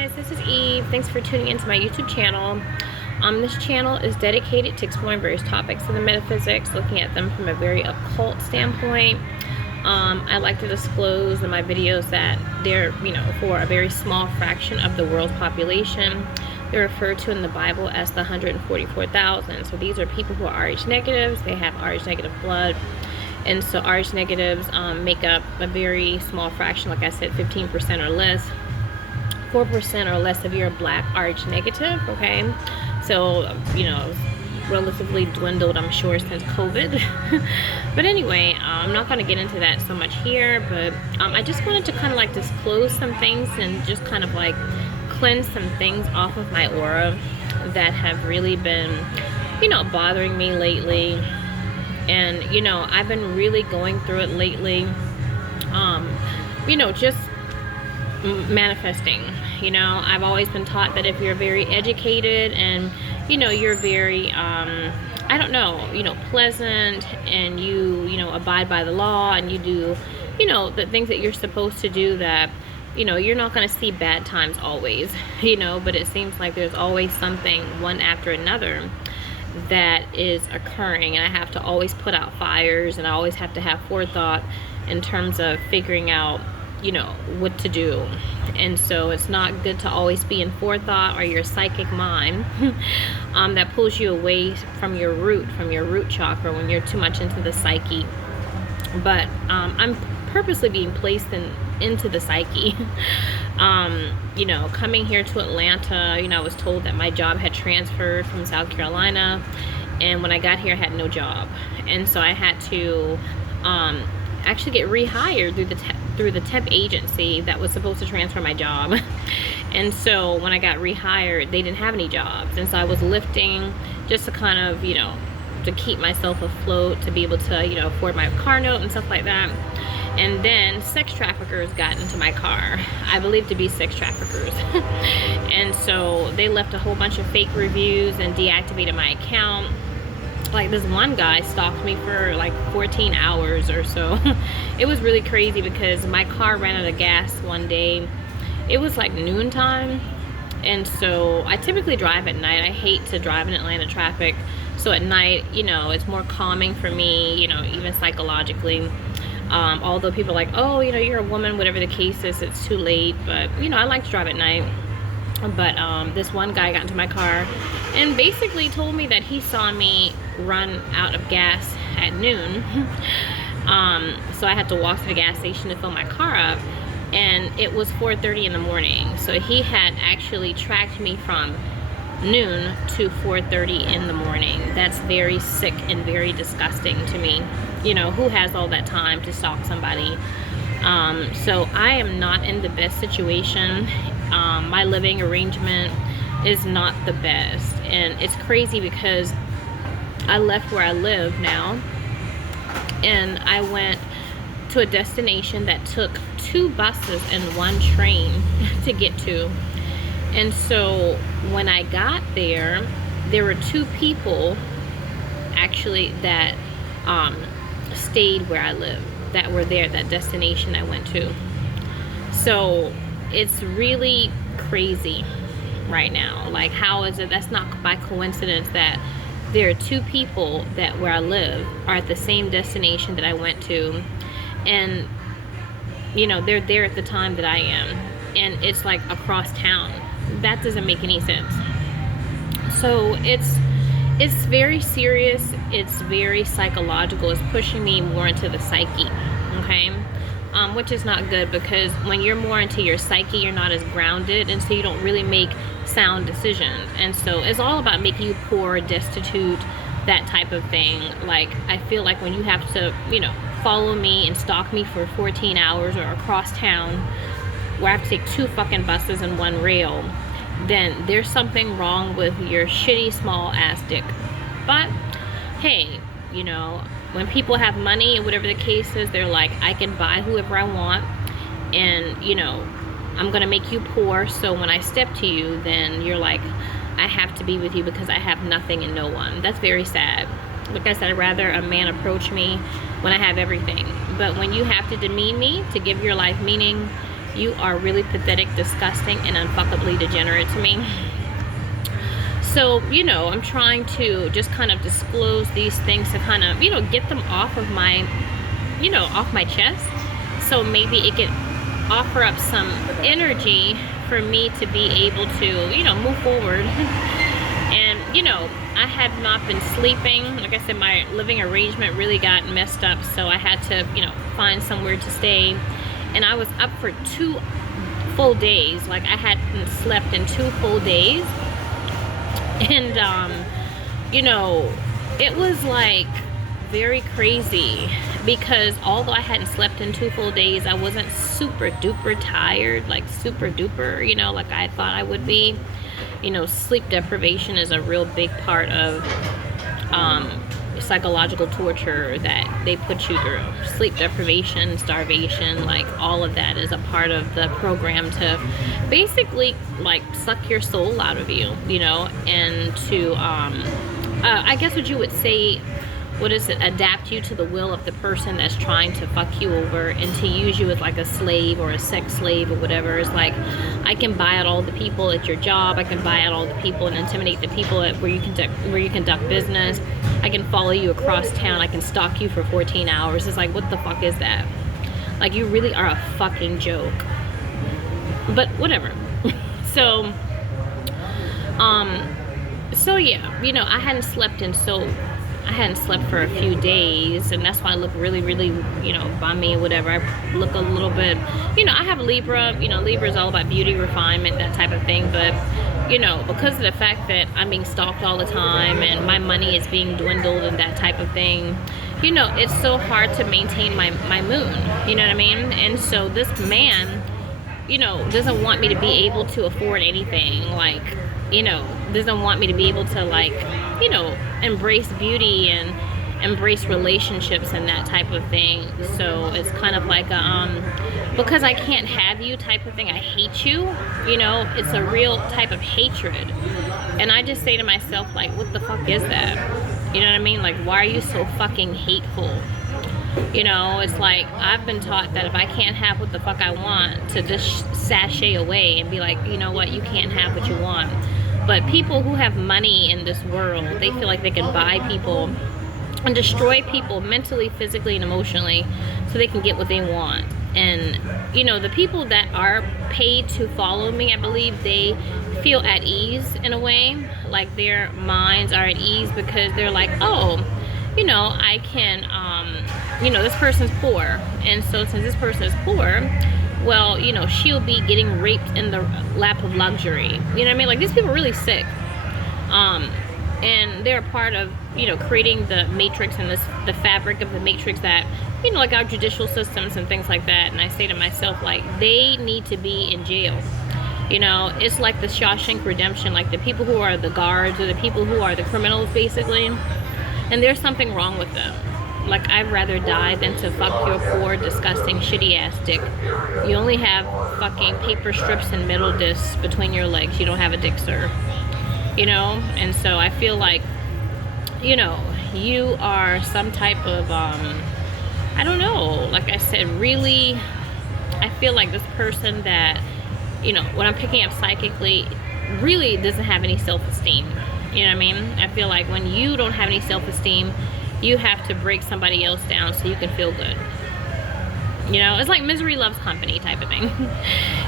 guys, this is Eve. Thanks for tuning into my YouTube channel. This channel is dedicated to exploring various topics of the metaphysics, looking at them from a very occult standpoint. I like to disclose in my videos that they're, for a very small fraction of the world's population. They're referred to in the Bible as the 144,000. So these are people who are Rh negatives. They have Rh negative blood. And so Rh negatives make up a very small fraction, like I said, 15% or less. 4% or less of your black Rh negative, okay? So, relatively dwindled, I'm sure, since COVID. But anyway, I'm not going to get into that so much here, but I just wanted to kind of like disclose some things and just kind of like cleanse some things off of my aura that have really been, bothering me lately. And, I've been really going through it lately. Just manifesting. I've always been taught that if you're very educated and you're very pleasant, and you abide by the law, and you do the things that you're supposed to do, that you're not going to see bad times always. But it seems like there's always something one after another that is occurring, and I have to always put out fires, and I always have to have forethought in terms of figuring out what to do. And so it's not good to always be in forethought or your psychic mind that pulls you away from your root chakra when you're too much into the psyche. But I'm purposely being placed into the psyche. Coming here to Atlanta, I was told that my job had transferred from South Carolina, and when I got here I had no job, and so I had to actually get rehired through the temp agency that was supposed to transfer my job. And so when I got rehired, they didn't have any jobs, and so I was lifting just to kind of to keep myself afloat, to be able to afford my car note and stuff like that. And then sex traffickers got into my car, I believe to be sex traffickers. And so they left a whole bunch of fake reviews and deactivated my account. Like, this one guy stalked me for like 14 hours or so. It was really crazy because my car ran out of gas one day. It was like noontime, and so I typically drive at night. I hate to drive in Atlanta traffic. So at night, it's more calming for me, even psychologically. Although people are like, oh, you're a woman, whatever the case is, it's too late. But, I like to drive at night. But this one guy got into my car and basically told me that he saw me run out of gas at noon. So I had to walk to the gas station to fill my car up, and it was 4:30 in the morning. So he had actually tracked me from noon to 4:30 in the morning. That's very sick and very disgusting to me. Who has all that time to stalk somebody? So I am not in the best situation. My living arrangement is not the best, and it's crazy because I left where I live now, and I went to a destination that took 2 buses and 1 train to get to. And so when I got there, there were 2 people actually that stayed where I live, that were there at that destination I went to. So it's really crazy right now. Like, how is it that's not by coincidence that there are 2 people that where I live are at the same destination that I went to, and they're there at the time that I am, and it's like across town. That doesn't make any sense. So it's very serious. It's very psychological. It's pushing me more into the psyche, okay? Which is not good, because when you're more into your psyche, you're not as grounded, and so you don't really make sound decisions. And so it's all about making you poor, destitute, that type of thing. Like, I feel like when you have to, follow me and stalk me for 14 hours or across town, where I have to take 2 fucking buses and 1 rail, then there's something wrong with your shitty small ass dick. But hey, when people have money and whatever the case is, they're like, I can buy whoever I want, and I'm gonna make you poor, so when I step to you, then you're like, I have to be with you because I have nothing and no one. That's very sad. Like I said, I'd rather a man approach me when I have everything. But when you have to demean me to give your life meaning, you are really pathetic, disgusting, and unfuckably degenerate to me. So, you know, I'm trying to just kind of disclose these things to kind of, you know, get them off of my, you know, off my chest. So maybe it could offer up some energy for me to be able to, you know, move forward. And, you know, I had not been sleeping. Like I said, my living arrangement really got messed up. So I had to, you know, find somewhere to stay. And I was up for 2 full days. Like I hadn't slept in 2 full days. And, you know, it was like very crazy because although I hadn't slept in 2 full days, I wasn't super duper tired, like super duper, you know, like I thought I would be. You know, sleep deprivation is a real big part of psychological torture that they put you through. Sleep deprivation, starvation, like all of that is a part of the program to basically like suck your soul out of you, you know, and to I guess what you would say, what is it, adapt you to the will of the person that's trying to fuck you over and to use you as like a slave or a sex slave or whatever. It's like, I can buy out all the people at your job, I can buy out all the people and intimidate the people at where you conduct business, I can follow you across town, I can stalk you for 14 hours. It's like, what the fuck is that? Like, you really are a fucking joke. But whatever. So yeah, you know, I hadn't slept for a few days, and that's why I look really, really, you know, bummy or whatever. I look a little bit, you know, I have Libra, you know, Libra is all about beauty, refinement, that type of thing, but, you know, because of the fact that I'm being stalked all the time and my money is being dwindled and that type of thing, you know, it's so hard to maintain my moon, you know what I mean? And so this man, you know, doesn't want me to be able to afford anything, like, you know, doesn't want me to be able to, like, you know, embrace beauty and embrace relationships and that type of thing. So it's kind of like a because I can't have you type of thing. I hate you, you know, it's a real type of hatred. And I just say to myself, like, what the fuck is that? You know what I mean? Like, why are you so fucking hateful? You know, it's like, I've been taught that if I can't have what the fuck I want, to just sashay away and be like, you know what, you can't have what you want. But people who have money in this world, they feel like they can buy people and destroy people mentally, physically, and emotionally so they can get what they want. And, you know, the people that are paid to follow me, I believe they feel at ease in a way. Like, their minds are at ease because they're like, oh, you know, I can, you know, this person's poor. And so since this person is poor, well, you know, she'll be getting raped in the lap of luxury. You know what I mean? Like, these people are really sick. And they're a part of, you know, creating the matrix and the fabric of the matrix that, you know, like our judicial systems and things like that. And I say to myself, like, they need to be in jail. You know, it's like the Shawshank Redemption, like the people who are the guards or the people who are the criminals, basically. And there's something wrong with them. Like, I'd rather die than to fuck your poor, disgusting, shitty-ass dick. You only have fucking paper strips and metal discs between your legs. You don't have a dick, sir. You know? And so I feel like, you know, you are some type of, I don't know. Like I said, really, I feel like this person that, you know, what I'm picking up psychically really doesn't have any self-esteem. You know what I mean? I feel like when you don't have any self-esteem, you have to break somebody else down so you can feel good. You know, it's like misery loves company type of thing.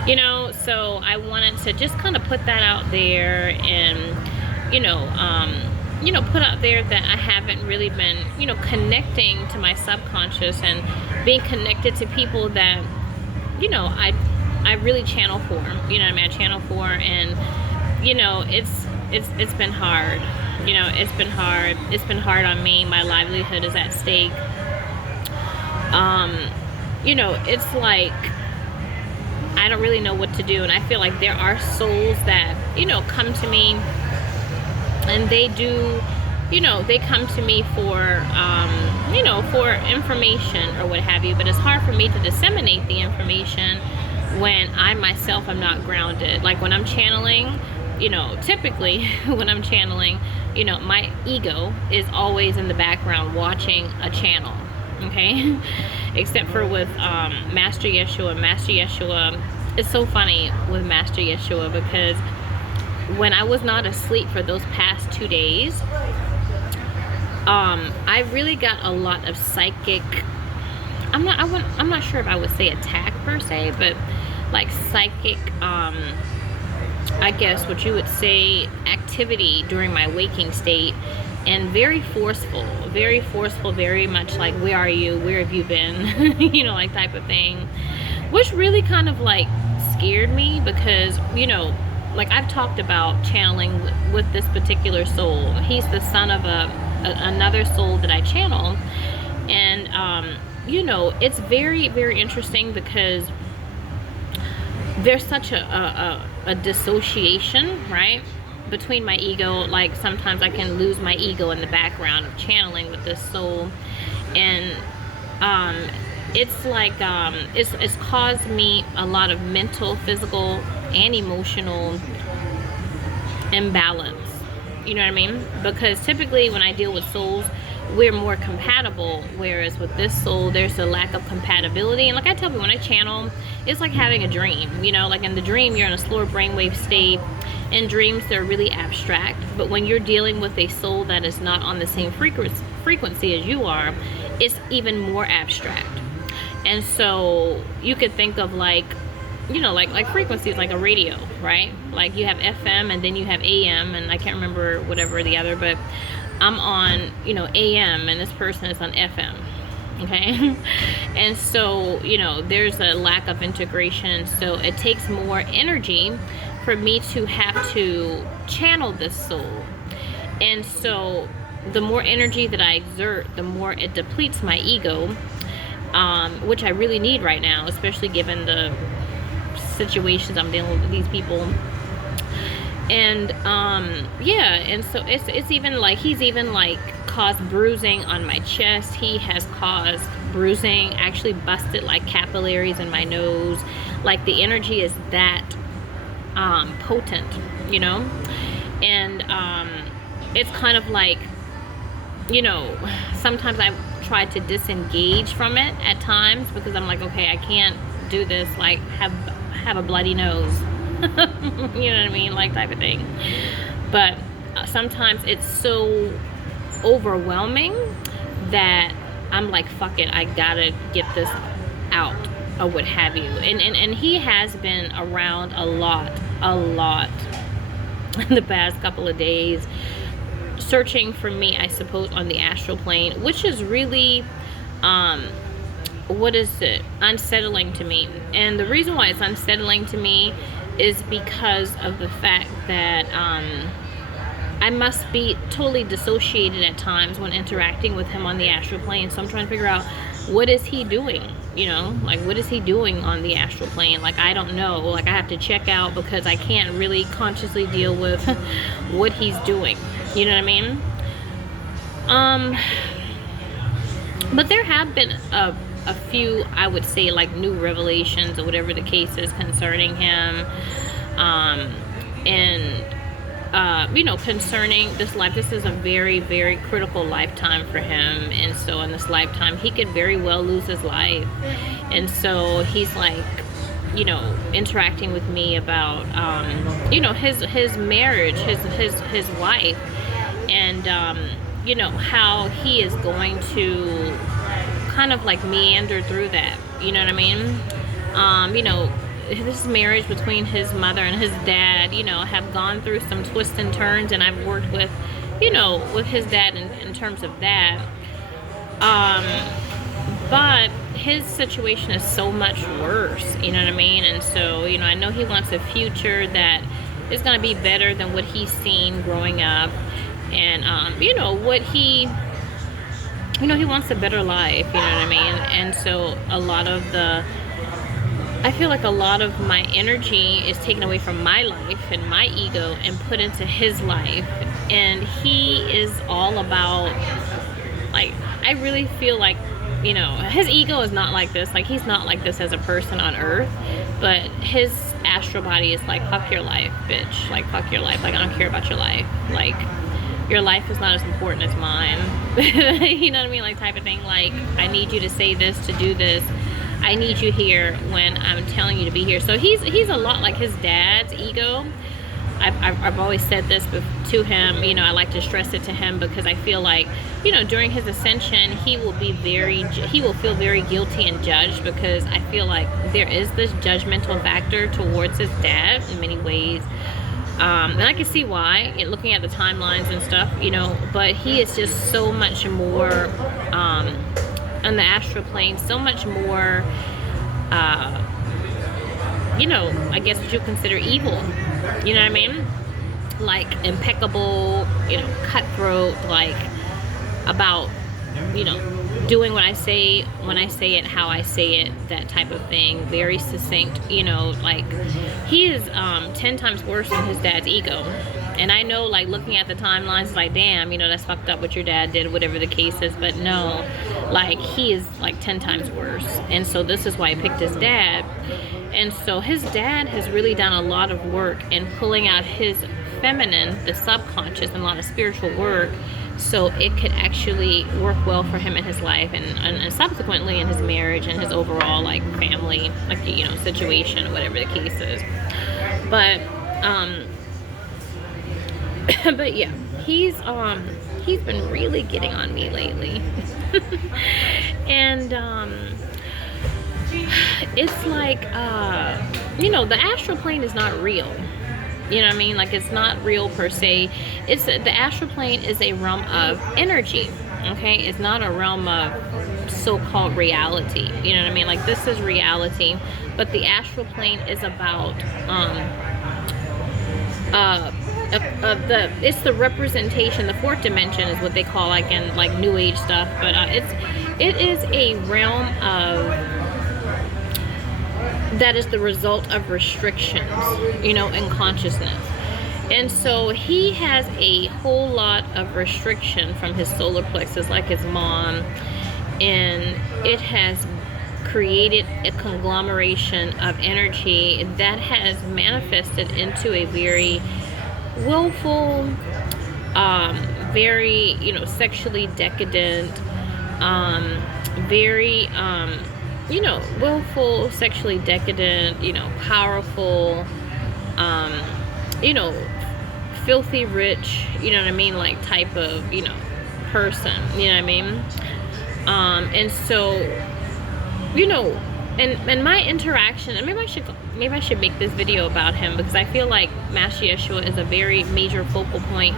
You know, so I wanted to just kind of put that out there and, you know, put out there that I haven't really been, you know, connecting to my subconscious and being connected to people that, you know, I really channel for. You know what I mean? I channel for, and, you know, it's been hard. You know, it's been hard. It's been hard on me. My livelihood is at stake. You know, it's like, I don't really know what to do. And I feel like there are souls that, you know, come to me and they do, you know, they come to me for, you know, for information or what have you. But it's hard for me to disseminate the information when I myself am not grounded. Like when I'm channeling, you know, typically when I'm channeling, you know, my ego is always in the background watching a channel, okay? Except for with Master Yeshua. Master Yeshua it's so funny with Master Yeshua, because when I was not asleep for those past 2 days, I really got a lot of psychic, I'm not sure if I would say attack per se, but like psychic, I guess what you would say, activity during my waking state, and very forceful, very much like, where are you, where have you been, you know, like type of thing, which really kind of like scared me, because, you know, like I've talked about channeling with this particular soul. He's the son of another soul that I channel, and you know, it's very interesting, because there's such a dissociation, right, between my ego. Like sometimes I can lose my ego in the background of channeling with this soul, and it's like it's caused me a lot of mental, physical, and emotional imbalance. You know what I mean? Because typically when I deal with souls, we're more compatible, whereas with this soul there's a lack of compatibility. And like I tell people, when I channel, it's like having a dream, you know, like in the dream you're in a slower brainwave state. In dreams they're really abstract, but when you're dealing with a soul that is not on the same frequency as you are, it's even more abstract. And so you could think of like, you know, like frequencies, like a radio, right? Like you have FM and then you have AM, and I can't remember whatever the other, but I'm on, you know, AM, and this person is on FM, okay? And so, you know, there's a lack of integration, so it takes more energy for me to have to channel this soul. And so the more energy that I exert, the more it depletes my ego, which I really need right now, especially given the situations I'm dealing with these people. And yeah, and so it's even like, he's even like caused bruising on my chest. He has caused bruising, actually busted like capillaries in my nose. Like the energy is that potent, you know. And it's kind of like, you know, sometimes I've tried to disengage from it at times, because I'm like, okay, I can't do this, like have a bloody nose. You know what I mean, like type of thing. But sometimes it's so overwhelming that I'm like, fuck it, I gotta get this out, or what have you. And he has been around a lot in the past couple of days, searching for me, I suppose, on the astral plane, which is really what is it, unsettling to me. And the reason why it's unsettling to me is because of the fact that I must be totally dissociated at times when interacting with him on the astral plane. So I'm trying to figure out, what is he doing, you know, like what is he doing on the astral plane? Like I don't know, like I have to check out, because I can't really consciously deal with what he's doing, you know what I mean? But there have been a few, I would say, like new revelations or whatever the case is concerning him, and you know, concerning this life. This is a very critical lifetime for him, and so in this lifetime he could very well lose his life. And so he's like, you know, interacting with me about you know, his marriage, his wife, and you know, how he is going to kind of like meander through that, you know what I mean? You know, this marriage between his mother and his dad, you know, have gone through some twists and turns, and I've worked with, you know, with his dad in terms of that. But his situation is so much worse, you know what I mean? And so, you know, I know he wants a future that is going to be better than what he's seen growing up, and you know, what he, you know, he wants a better life, you know what I mean? And so I feel like a lot of my energy is taken away from my life and my ego and put into his life. And he is all about, like, I really feel like, you know, his ego is not like this. Like, he's not like this as a person on earth, but his astral body is like, fuck your life, bitch. Like, fuck your life. Like, I don't care about your life. Like, your life is not as important as mine. You know what I mean? Like, type of thing. Like, I need you to say this, to do this. I need you here when I'm telling you to be here. So he's a lot like his dad's ego. I've always said this to him, you know, I like to stress it to him because I feel like, you know, during his ascension, he will feel very guilty and judged, because I feel like there is this judgmental factor towards his dad in many ways. And I can see why, looking at the timelines and stuff, you know, but he is just so much more, on the astral plane, so much more, you know, I guess what you consider evil. You know what I mean? Like impeccable, you know, cutthroat, like about, you know, doing what I say when I say it, how I say it, that type of thing. Very succinct, you know, like he is 10 times worse than his dad's ego. And I know, like, looking at the timelines, it's like, damn, you know, that's fucked up what your dad did, whatever the case is. But no, like, he is like 10 times worse. And so this is why I picked his dad. And so his dad has really done a lot of work in pulling out his feminine, the subconscious, and a lot of spiritual work, so it could actually work well for him in his life, and subsequently in his marriage and his overall, like, family, like, you know, situation, whatever the case is. But but yeah, he's been really getting on me lately. And it's like, you know, the astral plane is not real. You know what I mean? Like, it's not real per se. The astral plane is a realm of energy. Okay, it's not a realm of so-called reality. You know what I mean? Like, this is reality, but the astral plane is about it's the representation. The fourth dimension is what they call, like, in like New Age stuff, but it is a realm of, that is the result of restrictions, you know, in consciousness. And so he has a whole lot of restriction from his solar plexus, like his mom, and it has created a conglomeration of energy that has manifested into a very willful, very, you know, sexually decadent, very, you know, willful, sexually decadent, you know, powerful, you know, filthy rich, you know what I mean, like, type of, you know, person, you know what I mean? And so, you know, and my interaction, and maybe I should make this video about him, because I feel like Master Yeshua is a very major focal point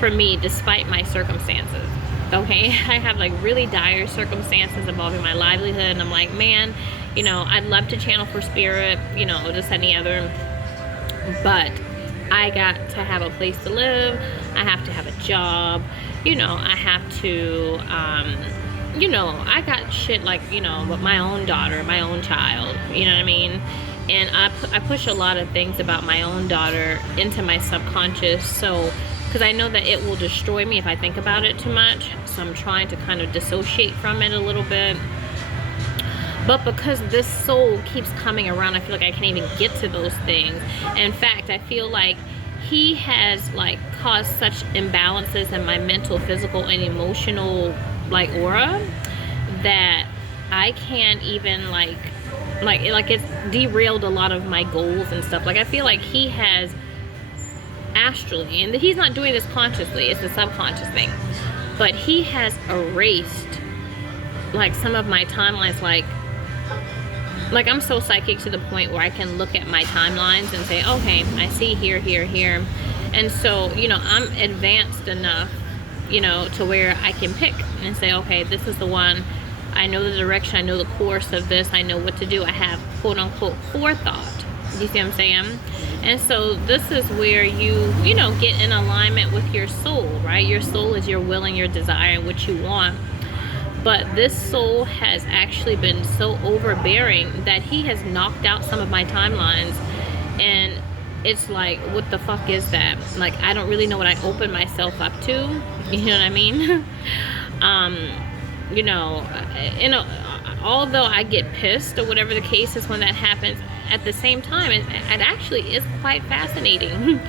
for me, despite my circumstances. Okay, I have like really dire circumstances involving my livelihood, and I'm like, man, you know, I'd love to channel for spirit, you know, just any other, but I got to have a place to live. I have to have a job, you know, I have to, you know, I got shit like, you know, with my own daughter, my own child, you know what I mean? And I push a lot of things about my own daughter into my subconscious, so, because I know that it will destroy me if I think about it too much. So I'm trying to kind of dissociate from it a little bit. But because this soul keeps coming around, I feel like I can't even get to those things. In fact, I feel like he has, like, caused such imbalances in my mental, physical, and emotional, like, aura, that I can't even, like it's derailed a lot of my goals and stuff. Like, I feel like he has astrally, and he's not doing this consciously, it's a subconscious thing, but he has erased, like, some of my timelines. Like I'm so psychic to the point where I can look at my timelines and say, okay, I see here, here, here. And so, you know, I'm advanced enough, you know, to where I can pick and say, okay, this is the one. I know the direction, I know the course of this, I know what to do. I have quote unquote forethought. You see what I'm saying? And so this is where you know, get in alignment with your soul, right? Your soul is your will and your desire and what you want. But this soul has actually been so overbearing that he has knocked out some of my timelines. And it's like, what the fuck is that? Like, I don't really know what I opened myself up to. You know what I mean? You know, although I get pissed or whatever the case is when that happens, at the same time, it actually is quite fascinating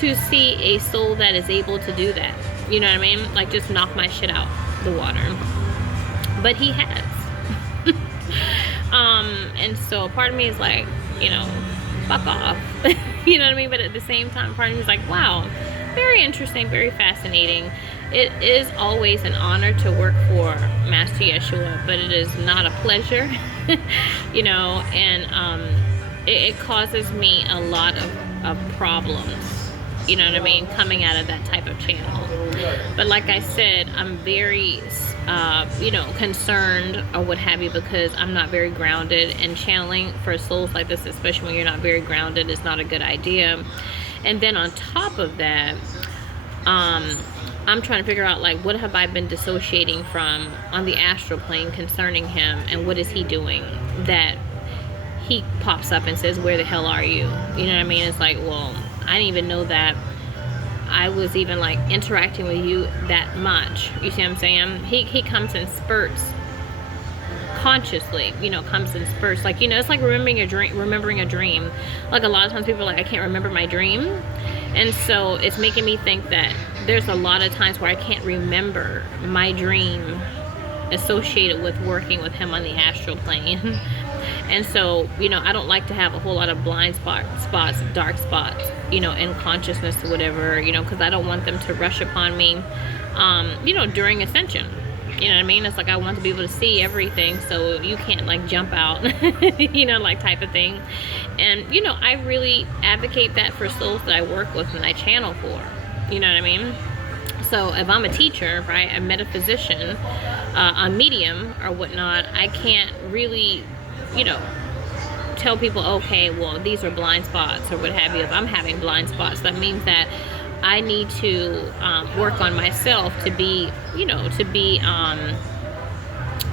to see a soul that is able to do that. You know what I mean? Like, just knock my shit out the water. But he has. And so part of me is like, you know, fuck off. You know what I mean? But at the same time, part of me is like, wow, very interesting, very fascinating. It is always an honor to work for Master Yeshua, but it is not a pleasure. You know, and it causes me a lot of problems, you know what I mean, coming out of that type of channel. But like I said, I'm very you know, concerned or what have you, because I'm not very grounded, and channeling for souls like this, especially when you're not very grounded, is not a good idea. And then on top of that, I'm trying to figure out, like, what have I been dissociating from on the astral plane concerning him, and what is he doing that he pops up and says, where the hell are you? You know what I mean? It's like, well, I didn't even know that I was even like interacting with you that much. You see what I'm saying? He comes in spurts consciously, you know, comes in spurts. Like, you know, it's like remembering a dream. Like, a lot of times people are like, I can't remember my dream. And so it's making me think that there's a lot of times where I can't remember my dream associated with working with him on the astral plane. And so, you know, I don't like to have a whole lot of blind spots, dark spots, you know, in consciousness or whatever, you know, because I don't want them to rush upon me, you know, during ascension. You know what I mean? It's like, I want to be able to see everything, so you can't like jump out, you know, like type of thing. And, you know, I really advocate that for souls that I work with and I channel for, you know what I mean? So if I'm a teacher, right, a metaphysician, a medium or whatnot, I can't really, you know, tell people, okay, well, these are blind spots or what have you. If I'm having blind spots, that means that I need to work on myself to be, you know, to be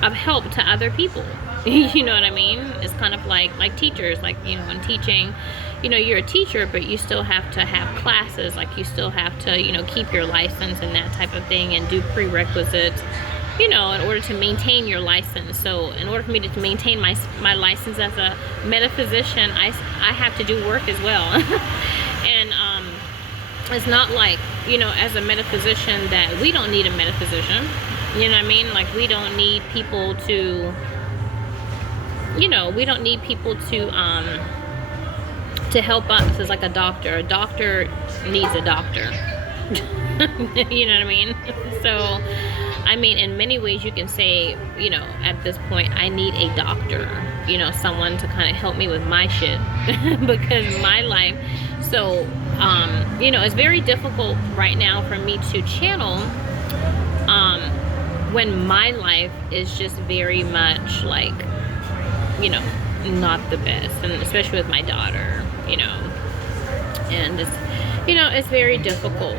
of help to other people. You know what I mean? It's kind of like teachers, like, you know, in teaching, you know, you're a teacher, but you still have to have classes, like you still have to, you know, keep your license and that type of thing, and do prerequisites, you know, in order to maintain your license. So in order for me to maintain my license as a metaphysician, I have to do work as well. And it's not like, you know, as a metaphysician that we don't need a metaphysician. You know what I mean? Like, we don't need people to, you know, we don't need people to help us. It's like a doctor. A doctor needs a doctor. You know what I mean? So, I mean, in many ways you can say, you know, at this point, I need a doctor, you know, someone to kind of help me with my shit. Because my life, so, you know, it's very difficult right now for me to channel when my life is just very much like, you know, not the best, and especially with my daughter, you know, and it's, you know, it's very difficult,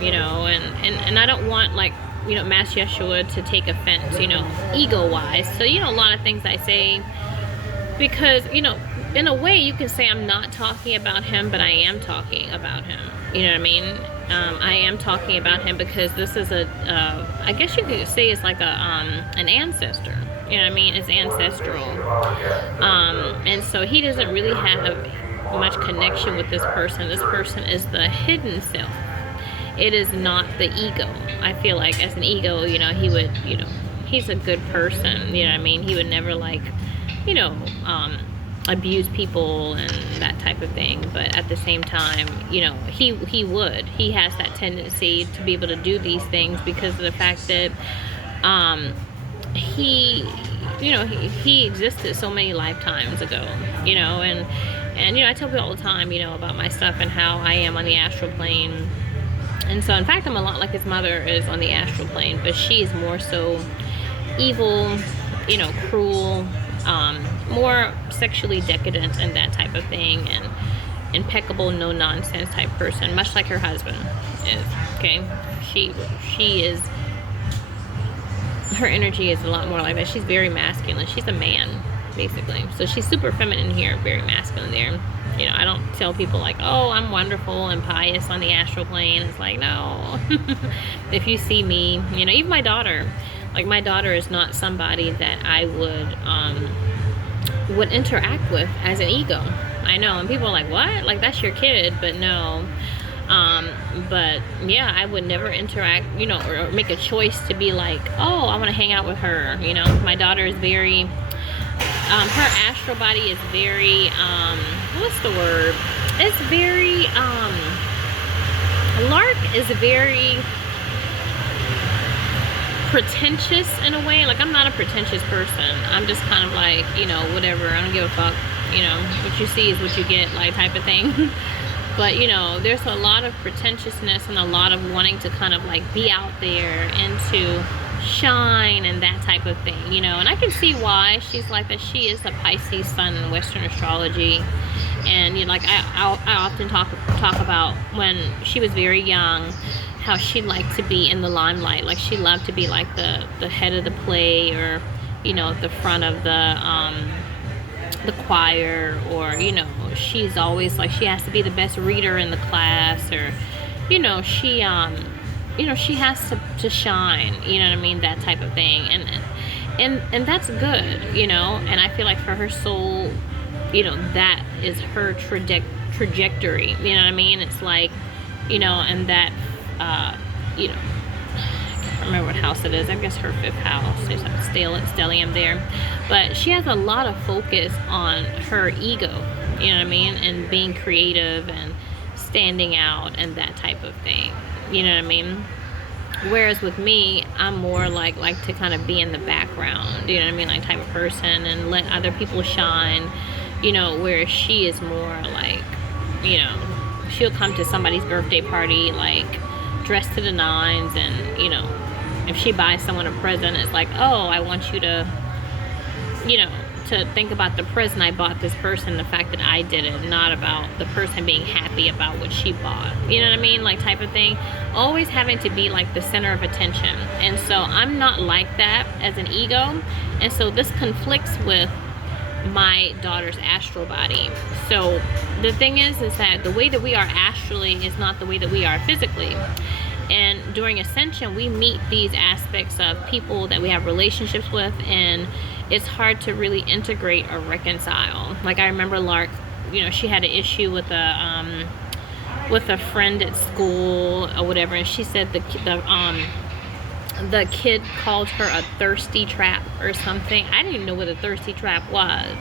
you know, and I don't want, like, you know, Master Yeshua to take offense, you know, ego-wise. So, you know, a lot of things I say, because, you know, in a way you can say I'm not talking about him, but I am talking about him. You know what I mean? I am talking about him because this is a, I guess you could say it's like a, an ancestor. You know what I mean? It's ancestral. And so he doesn't really have much connection with this person. This person is the hidden self. It is not the ego. I feel like as an ego, you know, he would, you know, he's a good person. You know what I mean? He would never, like, you know, abuse people and that type of thing. But at the same time, you know, he would. He has that tendency to be able to do these things because of the fact that he, you know, he existed so many lifetimes ago, you know, and you know, I tell people all the time, you know, about my stuff and how I am on the astral plane. And so, in fact, I'm a lot like his mother is on the astral plane, but she is more so evil, you know, cruel, more sexually decadent and that type of thing, and impeccable, no nonsense type person, much like her husband is. Okay, she is, her energy is a lot more like that. She's very masculine. She's a man, basically. So she's super feminine here, very masculine there. You know, I don't tell people like, oh, I'm wonderful and pious on the astral plane. It's like, no. If you see me, you know, even my daughter, like, my daughter is not somebody that I would interact with as an ego. I know, and people are like, what? Like, that's your kid. But no. But yeah, I would never interact, you know, or make a choice to be like, oh, I want to hang out with her. You know, my daughter is very, Her astral body is very, what's the word? It's very, Lark is very pretentious in a way. Like, I'm not a pretentious person. I'm just kind of like, you know, whatever. I don't give a fuck. You know, what you see is what you get, like, type of thing. But, you know, there's a lot of pretentiousness and a lot of wanting to kind of like be out there and to shine and that type of thing, you know. And I can see why she's like that. She is a Pisces sun in Western astrology. And, you know, like, I often talk about when she was very young, how she liked to be in the limelight. Like, she loved to be like the head of the play, or, you know, the front of the choir, or, you know, she's always like, she has to be the best reader in the class, or, you know, she has to shine, you know what I mean, that type of thing. And that's good, you know. And I feel like for her soul, you know, that is her trajectory, you know what I mean. It's like, you know, and that, you know, I can't remember what house it is. I guess her 5th house. There's a stellium there. But she has a lot of focus on her ego, you know what I mean, and being creative and standing out and that type of thing, you know what I mean. Whereas with me, I'm more like to kind of be in the background, you know what I mean, like, type of person, and let other people shine, you know. Whereas she is more like, you know, she'll come to somebody's birthday party like dressed to the nines, and, you know, if she buys someone a present, it's like, oh, I want you to, you know, to think about the present I bought this person, the fact that I did it, not about the person being happy about what she bought, you know what I mean, like, type of thing. Always having to be like the center of attention. And so I'm not like that as an ego, and so this conflicts with my daughter's astral body. So the thing is that the way that we are astrally is not the way that we are physically. And during ascension, we meet these aspects of people that we have relationships with, and it's hard to really integrate or reconcile. Like, I remember Lark, you know, she had an issue with a friend at school or whatever, and she said the kid called her a thirsty trap or something. I didn't even know what a thirsty trap was,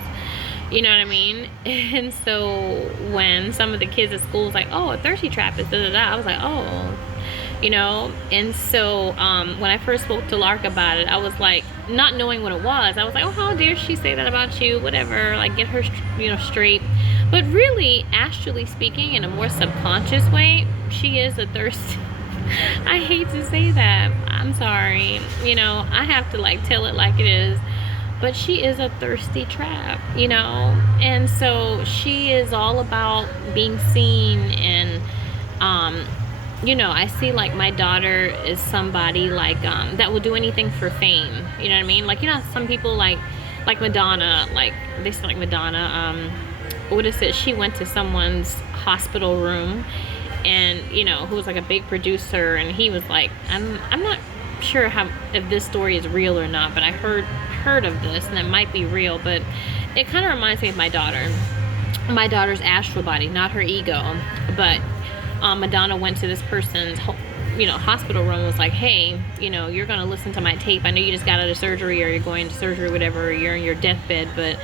you know what I mean. And so when some of the kids at school was like, oh, a thirsty trap is da da da, I was like, oh, you know. And so when I first spoke to Lark about it, I was like, not knowing what it was, I was like, oh, how dare she say that about you, whatever, like, get her, you know, straight. But really, astrally speaking, in a more subconscious way, she is a thirsty I hate to say that, I'm sorry, you know, I have to like tell it like it is, but she is a thirsty trap, you know. And so she is all about being seen. And you know, I see like my daughter is somebody like that will do anything for fame, you know what I mean. Like, you know, some people like Madonna, like, they say like Madonna, what is it, she went to someone's hospital room, and, you know, who was like a big producer, and he was like, I'm not sure if this story is real or not, but I heard of this, and it might be real, but it kind of reminds me of my daughter's astral body, not her ego. But Madonna went to this person's, you know, hospital room and was like, hey, you know, you're gonna listen to my tape. I know you just got out of surgery, or you're going to surgery, whatever, or you're in your deathbed, but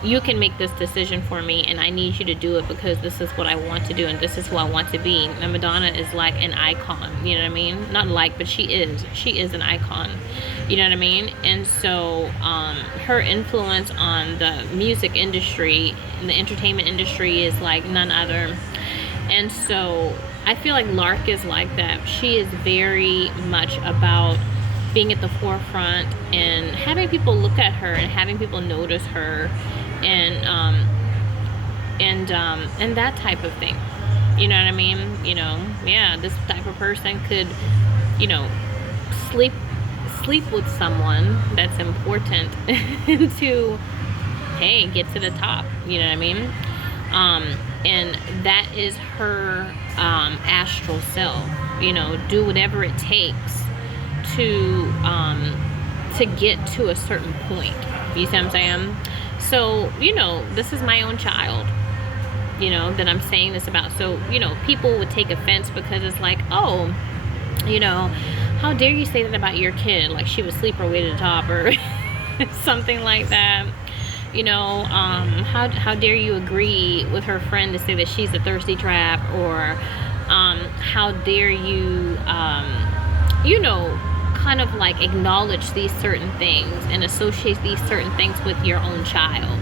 you can make this decision for me, and I need you to do it because this is what I want to do, and this is who I want to be. And Madonna is like an icon, you know what I mean? Not like, but she is an icon, you know what I mean? And so her influence on the music industry and the entertainment industry is like none other. And so I feel like Lark is like that. She is very much about being at the forefront and having people look at her and having people notice her, and that type of thing, you know what I mean. You know, yeah, this type of person could, you know, sleep with someone that's important to, hey, get to the top, you know what I mean. And that is her astral self, you know, do whatever it takes to get to a certain point. You see what I'm saying? So, you know, this is my own child, you know, that I'm saying this about. So, you know, people would take offense because it's like, oh, you know, how dare you say that about your kid? Like, she would sleep her way to the top, or something like that. How dare you agree with her friend to say that she's a thirsty trap, or how dare you, kind of like acknowledge these certain things and associate these certain things with your own child.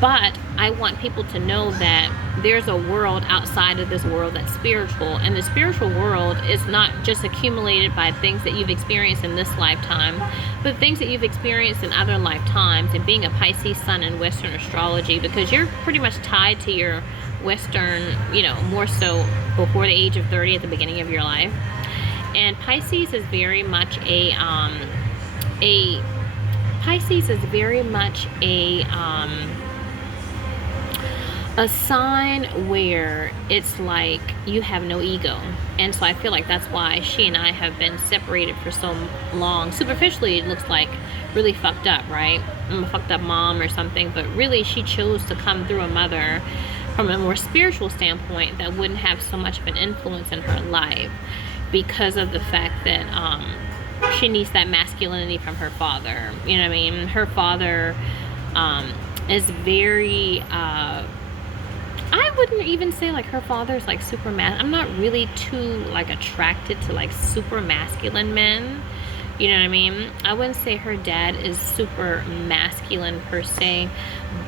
But I want people to know that there's a world outside of this world that's spiritual, and the spiritual world is not just accumulated by things that you've experienced in this lifetime, but things that you've experienced in other lifetimes. And being a Pisces sun in Western astrology, because you're pretty much tied to your Western, more so before the age of 30 at the beginning of your life. And Pisces is very much a sign where it's like you have no ego. And so I feel like that's why she and I have been separated for so long. Superficially, it looks like really fucked up, right? I'm a fucked up mom or something, but really she chose to come through a mother from a more spiritual standpoint that wouldn't have so much of an influence in her life, because of the fact that she needs that masculinity from her father. You know what I mean? Her father is very... I wouldn't even say like her father's like super I'm not really too like attracted to like super masculine men. You know what I mean? I wouldn't say her dad is super masculine per se,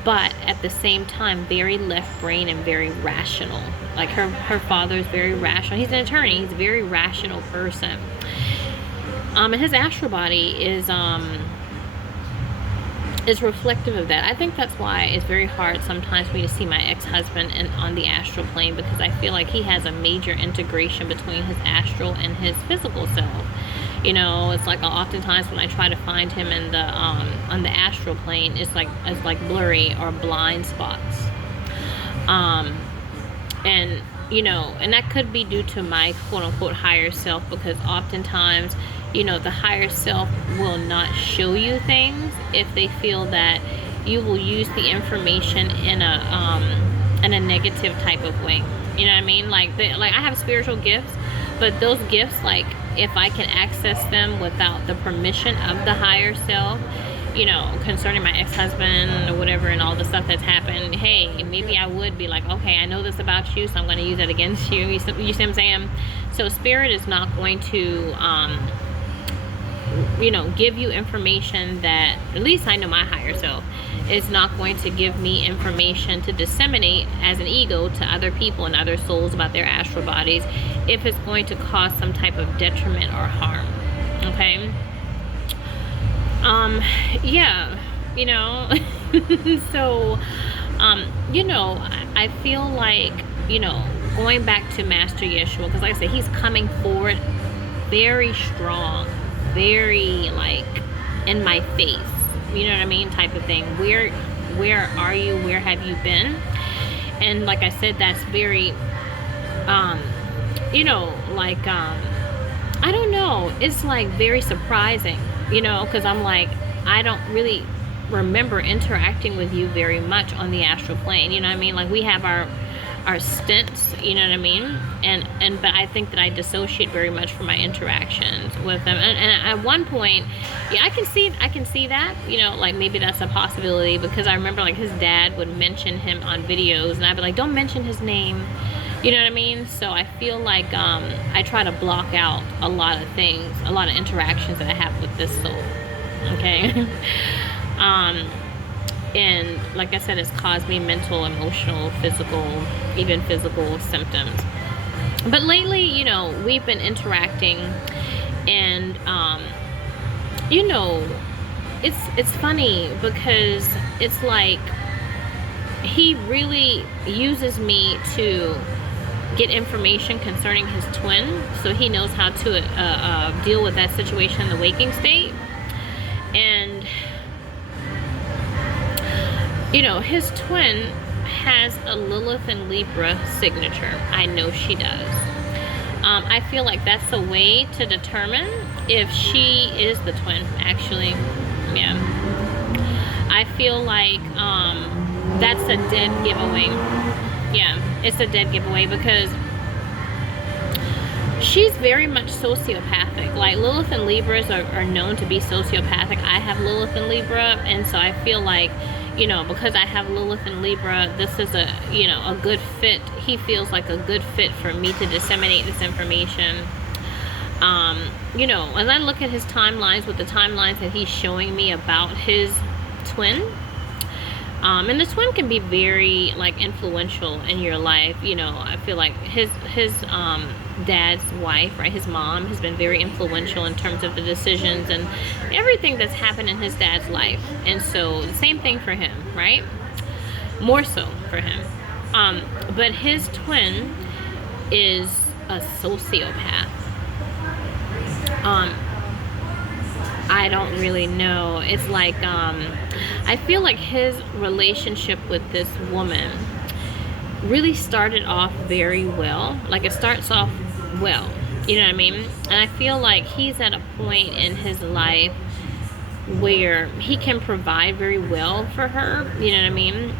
but at the same time very left brain and very rational. Like her father's very rational. He's an attorney. He's a very rational person. And his astral body is reflective of that. I think that's why it's very hard sometimes for me to see my ex-husband on the astral plane, because I feel like he has a major integration between his astral and his physical self. It's like oftentimes when I try to find him in the on the astral plane, it's like blurry or blind spots. And that could be due to my quote-unquote higher self, because oftentimes the higher self will not show you things if they feel that you will use the information in a negative type of way. You know what I mean? Like I have spiritual gifts, but those gifts, like if I can access them without the permission of the higher self, concerning my ex-husband or whatever and all the stuff that's happened, hey, maybe I would be like, okay, I know this about you, so I'm going to use that against you. You see what I'm saying? So spirit is not going to give you information that, at least I know my higher self is not going to give me information to disseminate as an ego to other people and other souls about their astral bodies if it's going to cause some type of detriment or harm. Okay? So, I feel like, going back to Master Yeshua, because like I said, he's coming forward very strong, very like in my face, you know what I mean, type of thing. Where are you? Where have you been? And like I said, that's very I don't know, it's like very surprising, because I'm like, I don't really remember interacting with you very much on the astral plane. You know what I mean? Like we have our stints, you know what I mean? But I think that I dissociate very much from my interactions with them. And at one point, yeah, I can see that, like maybe that's a possibility, because I remember like his dad would mention him on videos, and I'd be like, don't mention his name. You know what I mean? So I feel like I try to block out a lot of things, a lot of interactions that I have with this soul. Okay? And like I said, it's caused me mental, emotional, physical, even physical symptoms. But lately, we've been interacting, and it's funny because it's like he really uses me to get information concerning his twin, so he knows how to deal with that situation in the waking state. And his twin has a Lilith and Libra signature. I know she does. I feel like that's a way to determine if she is the twin, actually. Yeah. I feel like that's a dead giveaway. Yeah, it's a dead giveaway, because she's very much sociopathic. Like Lilith and Libras are known to be sociopathic. I have Lilith and Libra, and so I feel like, you know, because I have Lilith and Libra, this is a, you know, a good fit. He feels like a good fit for me to disseminate this information. You know, as I look at his timelines, with the timelines that he's showing me about his twin, and the twin can be very, like, influential in your life. You know, I feel like his dad's wife, right, his mom, has been very influential in terms of the decisions and everything that's happened in his dad's life. And so the same thing for him, right? More so for him. But his twin is a sociopath. I don't really know. It's like, I feel like his relationship with this woman really started off very well. Like, it starts off well, you know what I mean? And I feel like he's at a point in his life where he can provide very well for her, you know what I mean?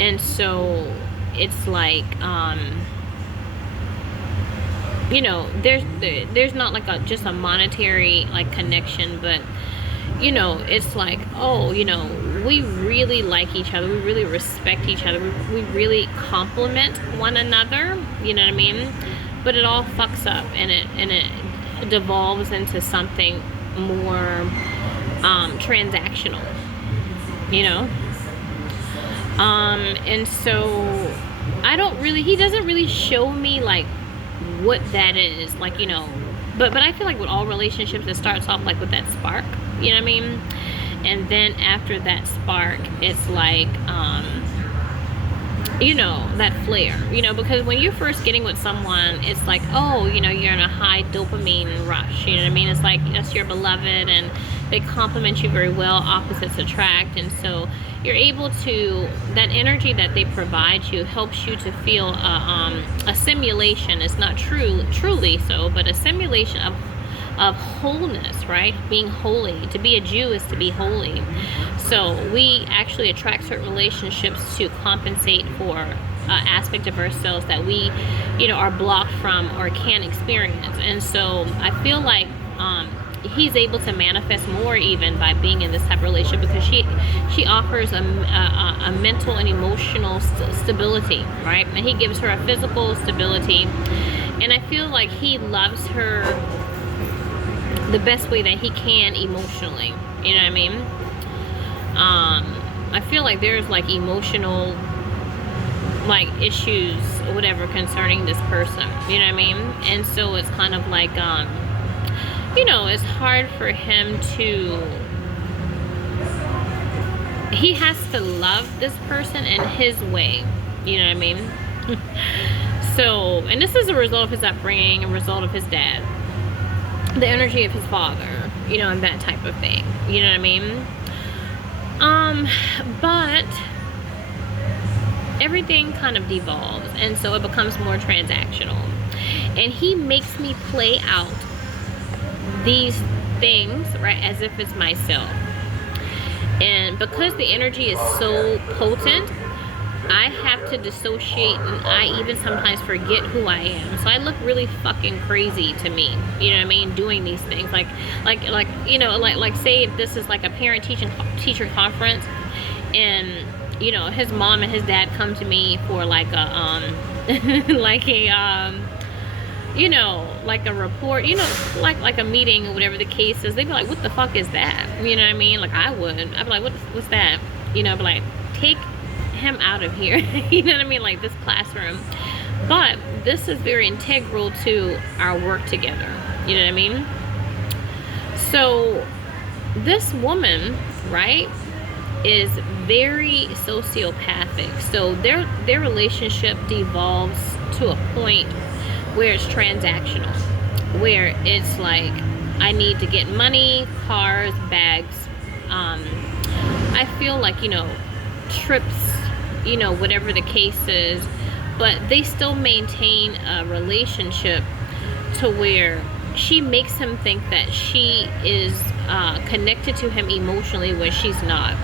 And so it's like, you know, there's not like just a monetary, like, connection, but, you know, it's like, oh, you know, we really like each other, we really respect each other, we really complement one another, you know what I mean? But it all fucks up, and it devolves into something more transactional, you know? And so he doesn't really show me, like, what that is, like, you know, but I feel like with all relationships, it starts off like with that spark, you know what I mean? And then after that spark, it's like, you know, that flare, you know, because when you're first getting with someone, it's like, oh, you know, you're in a high dopamine rush, you know what I mean? It's like, that's your beloved, and they complement you very well, opposites attract, and so you're able to, that energy that they provide you helps you to feel a simulation. It's not truly so, but a simulation of wholeness, right? Being holy. To be a Jew is to be holy. So we actually attract certain relationships to compensate for aspect of ourselves that we, you know, are blocked from or can't experience. And so I feel like he's able to manifest more even by being in this type of relationship, because she offers a mental and emotional stability, right? And he gives her a physical stability, and I feel like he loves her the best way that he can emotionally, you know what I mean? I feel like there's, like, emotional, like, issues or whatever concerning this person, you know what I mean? And so it's kind of like, you know, it's hard for him to, he has to love this person in his way, you know what I mean? So, and this is a result of his upbringing, a result of his dad, the energy of his father, you know, and that type of thing, you know what I mean? But everything kind of devolves, and so it becomes more transactional, and he makes me play out these things, right, as if it's myself. And because the energy is so potent, I have to dissociate, and I even sometimes forget who I am. So I look really fucking crazy to me, you know what I mean, doing these things. Like you know, like say if this is like a parent teacher conference, and, you know, his mom and his dad come to me for like a like a you know, like a report, you know, like a meeting or whatever the case is. They'd be like, what the fuck is that? You know what I mean? Like, I would. I'd be like, what's that? You know, I'd be like, take him out of here. You know what I mean? Like, this classroom. But this is very integral to our work together. You know what I mean? So this woman, right, is very sociopathic. So their relationship devolves to a point where it's transactional, where it's like, I need to get money, cars, bags. I feel like, you know, trips, you know, whatever the case is, but they still maintain a relationship to where she makes him think that she is connected to him emotionally when she's not.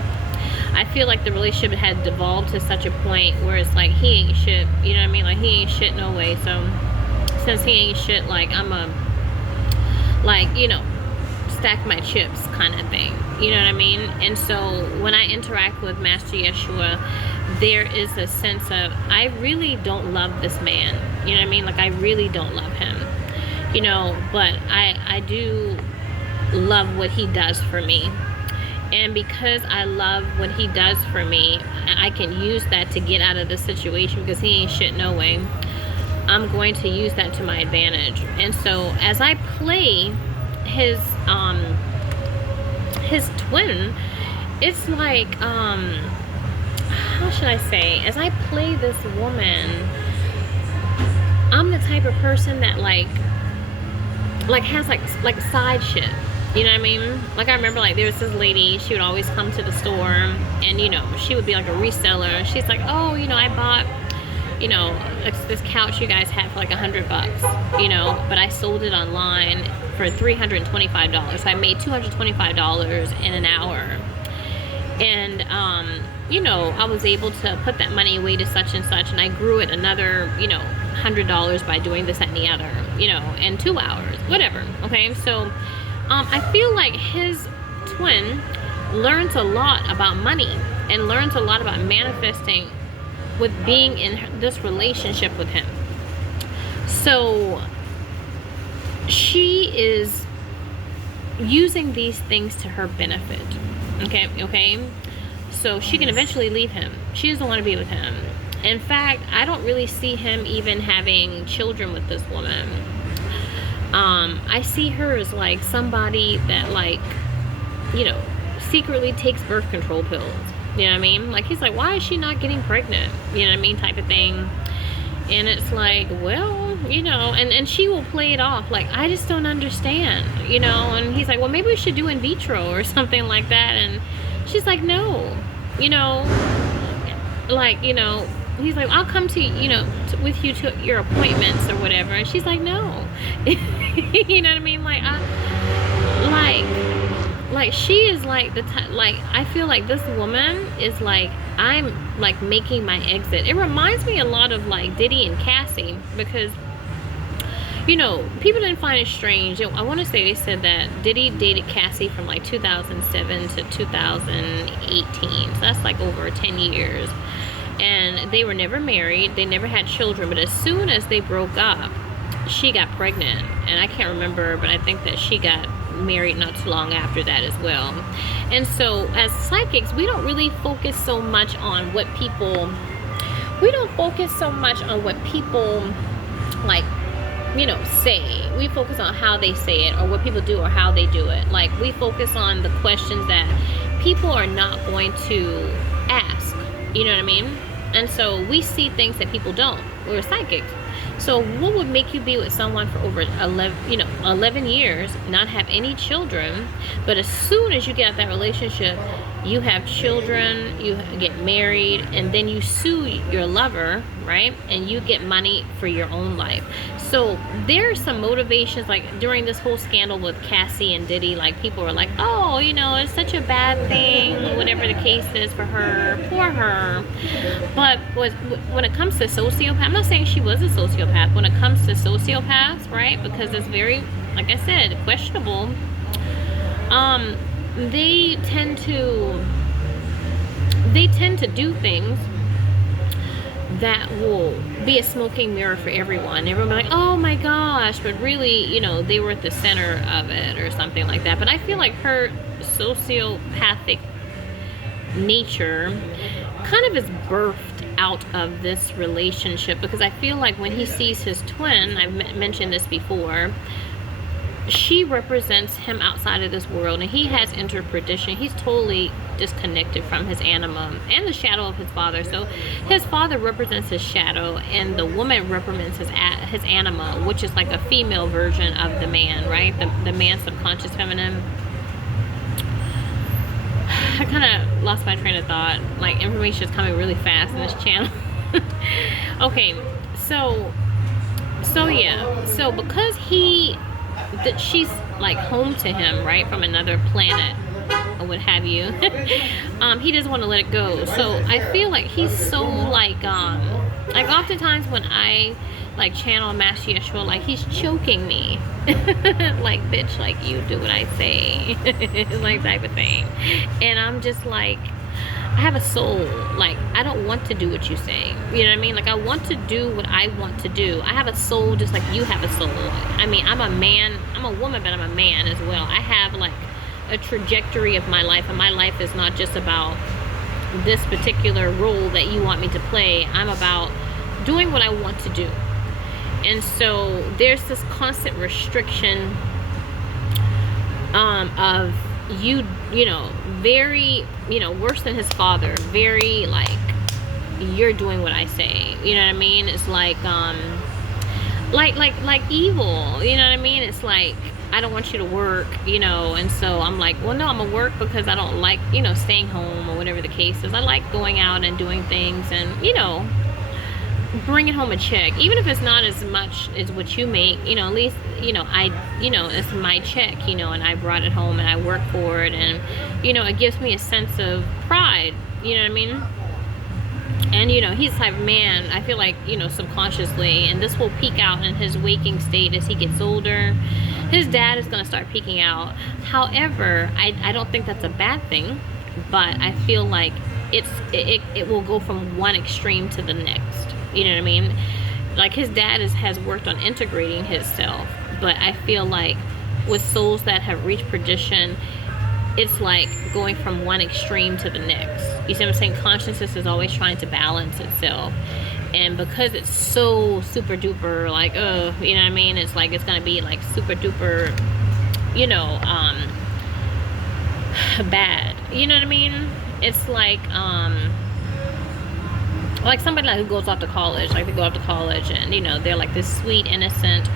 I feel like the relationship had devolved to such a point where it's like, he ain't shit, you know what I mean? Like, he ain't shit no way. So since he ain't shit, like, I'm a, like, you know, stack my chips kind of thing. You know what I mean? And so when I interact with Master Yeshua, there is a sense of, I really don't love this man. You know what I mean? Like, I really don't love him. You know, but I do love what he does for me. And because I love what he does for me, I can use that to get out of the situation, because he ain't shit no way. I'm going to use that to my advantage. And so as I play his twin, it's like, how should I say, as I play this woman, I'm the type of person that like has like side shit. You know what I mean? Like, I remember, like, there was this lady, she would always come to the store, and, you know, she would be like a reseller. She's like, oh, you know, I bought, you know, this couch you guys had for like $100, you know, but I sold it online for $325. So I made $225 in an hour. And, you know, I was able to put that money away to such and such, and I grew it another, you know, $100 by doing this, that, and the other, you know, in 2 hours, whatever. Okay, so I feel like his twin learns a lot about money and learns a lot about manifesting with being in this relationship with him. So she is using these things to her benefit. Okay? So she can eventually leave him. She doesn't want to be with him. In fact, I don't really see him even having children with this woman. I see her as like somebody that, like, you know, secretly takes birth control pills. You know what I mean? Like, he's like, why is she not getting pregnant? You know what I mean? Type of thing. And it's like, well, you know, and she will play it off like, I just don't understand, you know. And he's like, well, maybe we should do in vitro or something like that. And she's like, no, you know, like, you know, he's like, I'll come to, you know, with you to your appointments or whatever. And she's like, no. You know what I mean? Like she is like like, I feel like this woman is like, I'm like making my exit. It reminds me a lot of like Diddy and Cassie, because, you know, people didn't find it strange. I want to say they said that Diddy dated Cassie from like 2007 to 2018. So that's like over 10 years. And they were never married. They never had children. But as soon as they broke up, she got pregnant. And I can't remember, but I think that she got married not too long after that as well. And so as psychics, we don't really focus so much on what people, like, you know, say. We focus on how they say it, or what people do, or how they do it. Like, we focus on the questions that people are not going to ask. You know what I mean? And so we see things that people don't. We're psychics. So what would make you be with someone for over 11 years, not have any children, but as soon as you get out that relationship, you have children, you get married, and then you sue your lover, right? And you get money for your own life. So there's some motivations, like during this whole scandal with Cassie and Diddy, like people were like, oh, you know, it's such a bad thing, whatever the case is for her, poor her. But when it comes to sociopath, I'm not saying she was a sociopath. When it comes to sociopaths, right, because it's very, like I said, questionable, they tend to do things that will be a smoking mirror for everyone. Everyone will be like, oh my gosh, but really, you know, they were at the center of it or something like that. But I feel like her sociopathic nature kind of is birthed out of this relationship, because I feel like when he sees his twin, I've mentioned this before, she represents him outside of this world, and he has entered perdition. He's totally disconnected from his anima and the shadow of his father. So his father represents his shadow, and the woman represents his anima, which is like a female version of the man, right? The man's subconscious feminine. I kind of lost my train of thought. Like, information is coming really fast in this channel. Okay, so yeah. So because she's like home to him, right, from another planet or what have you, he doesn't want to let it go. So I feel like he's so like oftentimes when I like channel Master Yeshua, like he's choking me. Like, bitch, like you do what I say. Like, type of thing. And I'm just like, I have a soul. Like, I don't want to do what you say. You know what I mean? Like, I want to do what I want to do. I have a soul just like you have a soul. I mean, I'm a man. I'm a woman, but I'm a man as well. I have, like, a trajectory of my life. And my life is not just about this particular role that you want me to play. I'm about doing what I want to do. And so there's this constant restriction of you know, very, you know, worse than his father, very like, you're doing what I say, you know what I mean? It's like evil, you know what I mean? It's like, I don't want you to work, you know, and so I'm like, well, no, I'm gonna work because I don't like, you know, staying home or whatever the case is. I like going out and doing things and, you know, bringing home a check, even if it's not as much as what you make, you know, at least, you know, it's my check, you know, and I brought it home and I work for it, and, you know, it gives me a sense of pride, you know what I mean? And, you know, he's the type of man, I feel like, you know, subconsciously, and this will peak out in his waking state as he gets older. His dad is going to start peeking out. However, I don't think that's a bad thing, but I feel like it will go from one extreme to the next. You know what I mean? Like, his dad has worked on integrating himself, but I feel like with souls that have reached perdition, it's like going from one extreme to the next. You see what I'm saying? Consciousness is always trying to balance itself. And because it's so super duper, like, you know what I mean? It's like, it's going to be like super duper, you know, bad. You know what I mean? It's like somebody like who goes off to college, like they go off to college and, you know, they're like this sweet, innocent,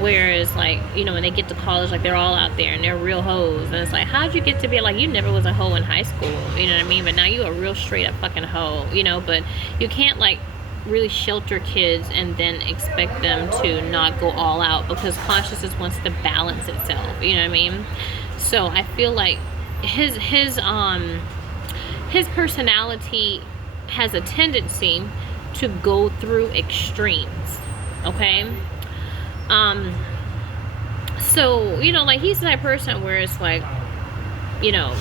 whereas, like, you know, when they get to college, like, they're all out there and they're real hoes, and it's like, how'd you get to be, like, you never was a hoe in high school, you know what I mean, but now you a real straight up fucking hoe, you know. But you can't, like, really shelter kids and then expect them to not go all out, because consciousness wants to balance itself, you know what I mean? So I feel like his personality has a tendency to go through extremes, okay? So, you know, like, he's that person where it's like, you know,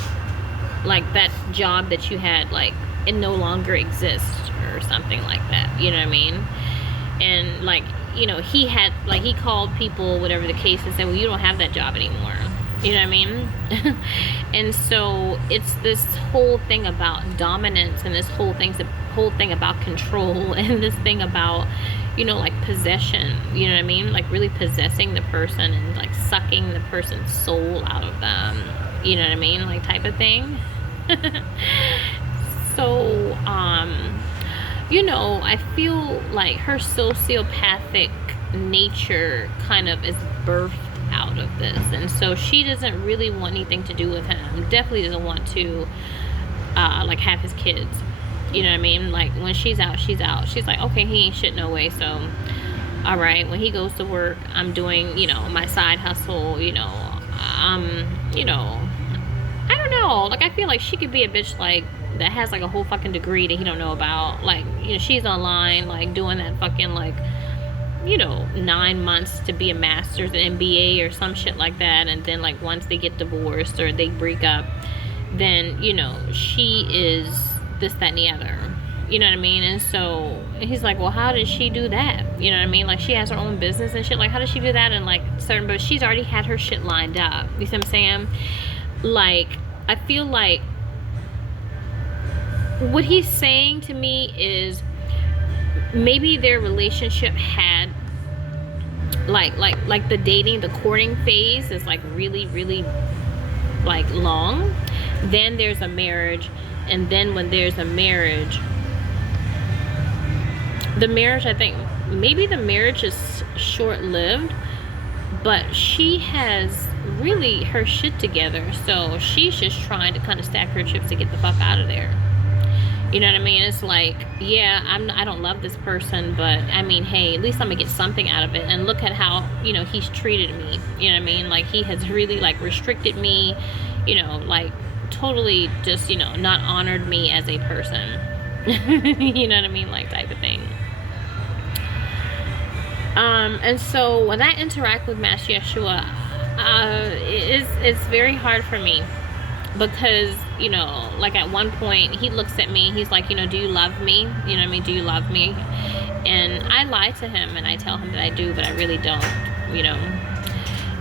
like that job that you had, like, it no longer exists or something like that, you know what I mean? And, like, you know, he called people, whatever the case, and said, well, you don't have that job anymore. You know what I mean? And so it's this whole thing about dominance, and this whole thing about control, and this thing about, you know, like, possession. You know what I mean? Like, really possessing the person and, like, sucking the person's soul out of them. You know what I mean? Like, type of thing. So, you know, I feel like her sociopathic nature kind of is birthed out of this, and so she doesn't really want anything to do with him. Definitely doesn't want to like, have his kids, you know what I mean? Like, when she's out, she's out. She's like, okay, he ain't shit no way, so all right, when he goes to work, I'm doing, you know, my side hustle, you know, you know, I don't know, like, I feel like she could be a bitch, like, that has, like, a whole fucking degree that he don't know about. Like, you know, she's online, like, doing that fucking, like, you know, 9 months to be a master's, an MBA or some shit like that, and then, like, once they get divorced or they break up, then, you know, she is this, that, and the other, you know what I mean? And so he's like, well, how did she do that? You know what I mean? Like, she has her own business and shit, like, how did she do that? And, like, certain, but she's already had her shit lined up, you see what I'm saying? Like, I feel like what he's saying to me is maybe their relationship had like the dating, the courting phase is, like, really, really, like, long. Then there's a marriage, and then when there's a marriage, I think maybe the marriage is short-lived, but she has really her shit together, so she's just trying to kind of stack her chips to get the fuck out of there. You know what I mean? It's like, yeah, I don't love this person, but I mean, hey, at least I'm gonna get something out of it. And look at how, you know, he's treated me. You know what I mean? Like, he has really, like, restricted me, you know, like, totally just, you know, not honored me as a person. You know what I mean? Like, type of thing. And so when I interact with Master Yeshua, it's very hard for me because, you know, like at one point he looks at me, he's like, you know, do you love me? You know what I mean? Do you love me? And I lie to him and I tell him that I do, but I really don't, you know.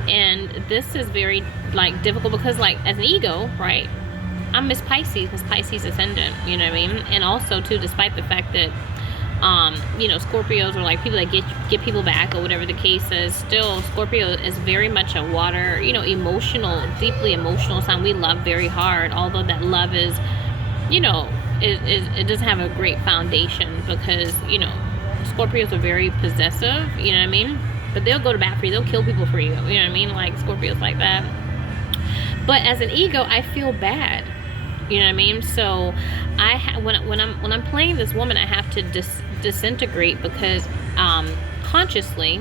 And this is very like difficult because like as an ego, right? I'm Miss Pisces, Miss Pisces ascendant, you know what I mean? And also too, despite the fact that you know, Scorpios are like people that get people back or whatever the case is, still Scorpio is very much a water, you know, emotional, deeply emotional sign. We love very hard, although that love is, you know, it doesn't have a great foundation because, you know, Scorpios are very possessive, you know what I mean? But they'll go to bat for you, they'll kill people for you, you know what I mean? Like Scorpios like that. But as an ego, I feel bad. You know what I mean? So when I'm playing this woman, I have to disintegrate because consciously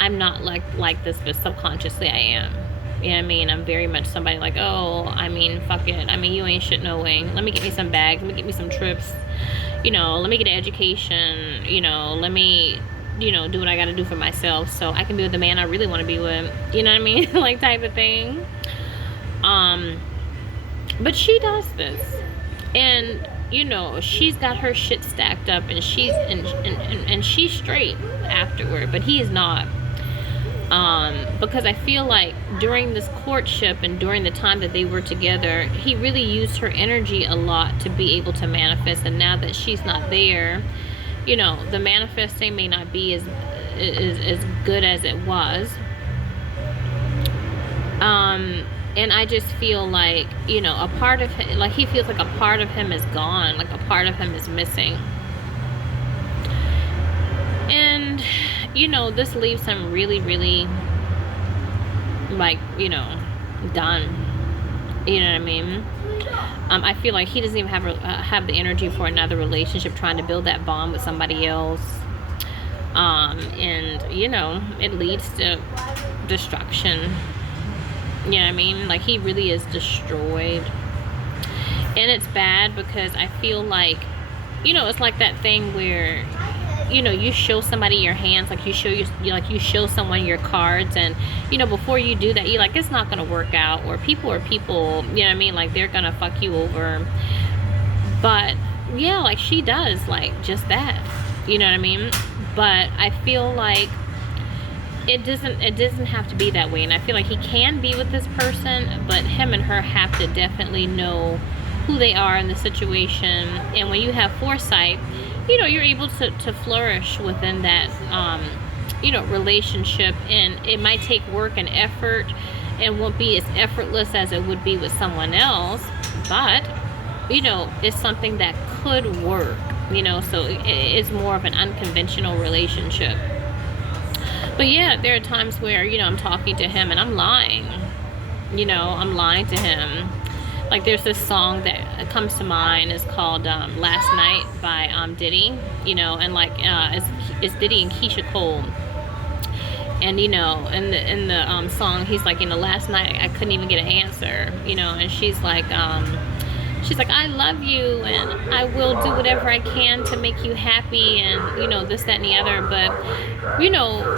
I'm not like this, but subconsciously I am. You know what I mean? I'm very much somebody like, oh, I mean, fuck it. I mean, you ain't shit knowing. Let me get me some bags. Let me get me some trips. You know, let me get an education. You know, let me, you know, do what I got to do for myself so I can be with the man I really want to be with. You know what I mean? Like type of thing. But she does this, and you know she's got her shit stacked up, and she's straight afterward, but he is not. Because I feel like during this courtship and during the time that they were together, he really used her energy a lot to be able to manifest. And now that she's not there, you know, the manifesting may not be as good as it was. And I just feel like, you know, a part of him, like he feels like a part of him is gone, like a part of him is missing. And, you know, this leaves him really, really, like, you know, done. You know what I mean? I feel like he doesn't even have the energy for another relationship, trying to build that bond with somebody else. And, you know, it leads to destruction. You know what I mean? Like, he really is destroyed. And it's bad because I feel like, you know, it's like that thing where, you know, you show somebody your hands, like you show someone your cards, and, you know, before you do that, you're like, it's not gonna work out, or people are people, you know what I mean? Like, they're gonna fuck you over. But, yeah, like, she does, like, just that. You know what I mean? But I feel like it doesn't have to be that way, and I feel like he can be with this person, but him and her have to definitely know who they are in the situation. And when you have foresight, you know, you're able to flourish within that you know, relationship. And it might take work and effort and won't be as effortless as it would be with someone else, but, you know, it's something that could work, you know. So it's more of an unconventional relationship. But yeah, there are times where, you know, I'm talking to him and I'm lying. You know, I'm lying to him. Like, there's this song that comes to mind. It's called Last Night by Diddy. You know, and like it's Diddy and Keisha Cole. And, you know, in the song, he's like, you know, last night I couldn't even get an answer. You know, and she's like, I love you, and I will do whatever I can to make you happy, and, you know, this, that, and the other. But, you know,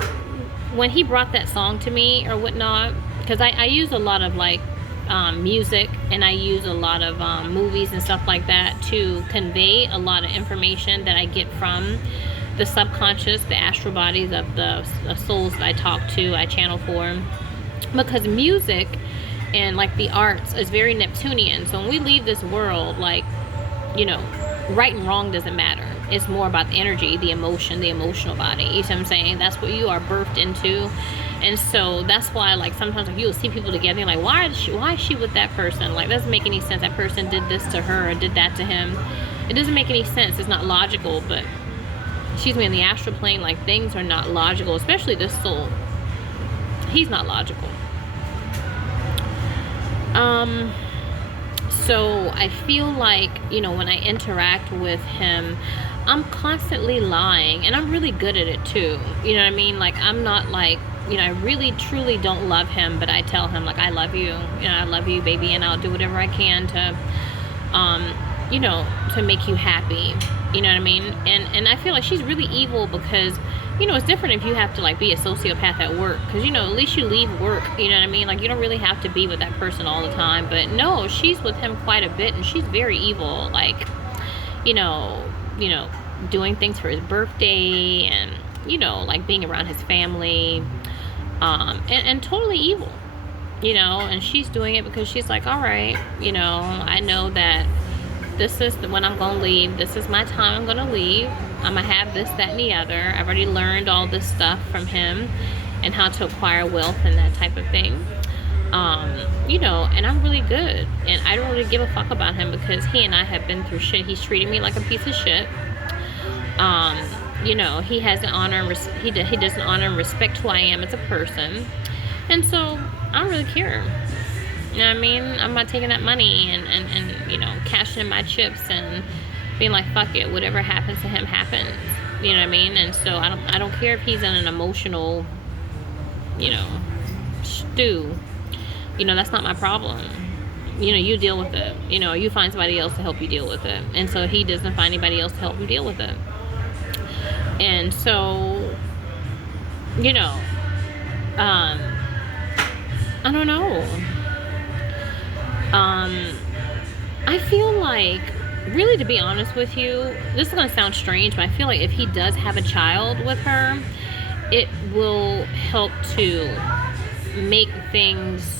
when he brought that song to me or whatnot, because I use a lot of, like, music, and I use a lot of movies and stuff like that to convey a lot of information that I get from the subconscious, the astral bodies of the souls that I talk to, I channel for. Because music and, like, the arts is very Neptunian. So when we leave this world, like, you know, right and wrong doesn't matter. It's more about the energy, the emotion, the emotional body. You see what I'm saying? That's what you are birthed into. And so that's why, like, sometimes like, you'll see people together, and like, why is she with that person? Like, that doesn't make any sense. That person did this to her or did that to him. It doesn't make any sense. It's not logical. But, excuse me, in the astral plane, like, things are not logical, especially this soul. He's not logical. So I feel like, you know, when I interact with him, I'm constantly lying, and I'm really good at it too. You know what I mean? Like, I'm not like, you know, I really truly don't love him, but I tell him, like, I love you, you know, I love you, baby, and I'll do whatever I can to, you know, to make you happy. You know what I mean? And I feel like she's really evil because you know, it's different if you have to like be a sociopath at work, because you know, at least you leave work, you know what I mean, like you don't really have to be with that person all the time. But no, she's with him quite a bit, and she's very evil, like, you know, doing things for his birthday, and you know, like being around his family, and totally evil, you know. And she's doing it because she's like, all right, you know, I know that this is when I'm gonna leave, this is my time, I'm gonna leave, I'm gonna have this, that, and the other. I've already learned all this stuff from him and how to acquire wealth and that type of thing. You know, and I'm really good, and I don't really give a fuck about him because he and I have been through shit. He's treating me like a piece of shit. You know, he hasn't honor and he doesn't honor and respect who I am as a person, and so I don't really care. You know what I mean? I'm not taking that money and you know, cashing in my chips and being like, fuck it, whatever happens to him happens. You know what I mean? And so I don't care if he's in an emotional, you know, stew. You know, that's not my problem. You know, you deal with it. You know, you find somebody else to help you deal with it. And so he doesn't find anybody else to help you deal with it. And so, you know, I don't know. I feel like, really, to be honest with you, this is going to sound strange, but I feel like if he does have a child with her, it will help to make things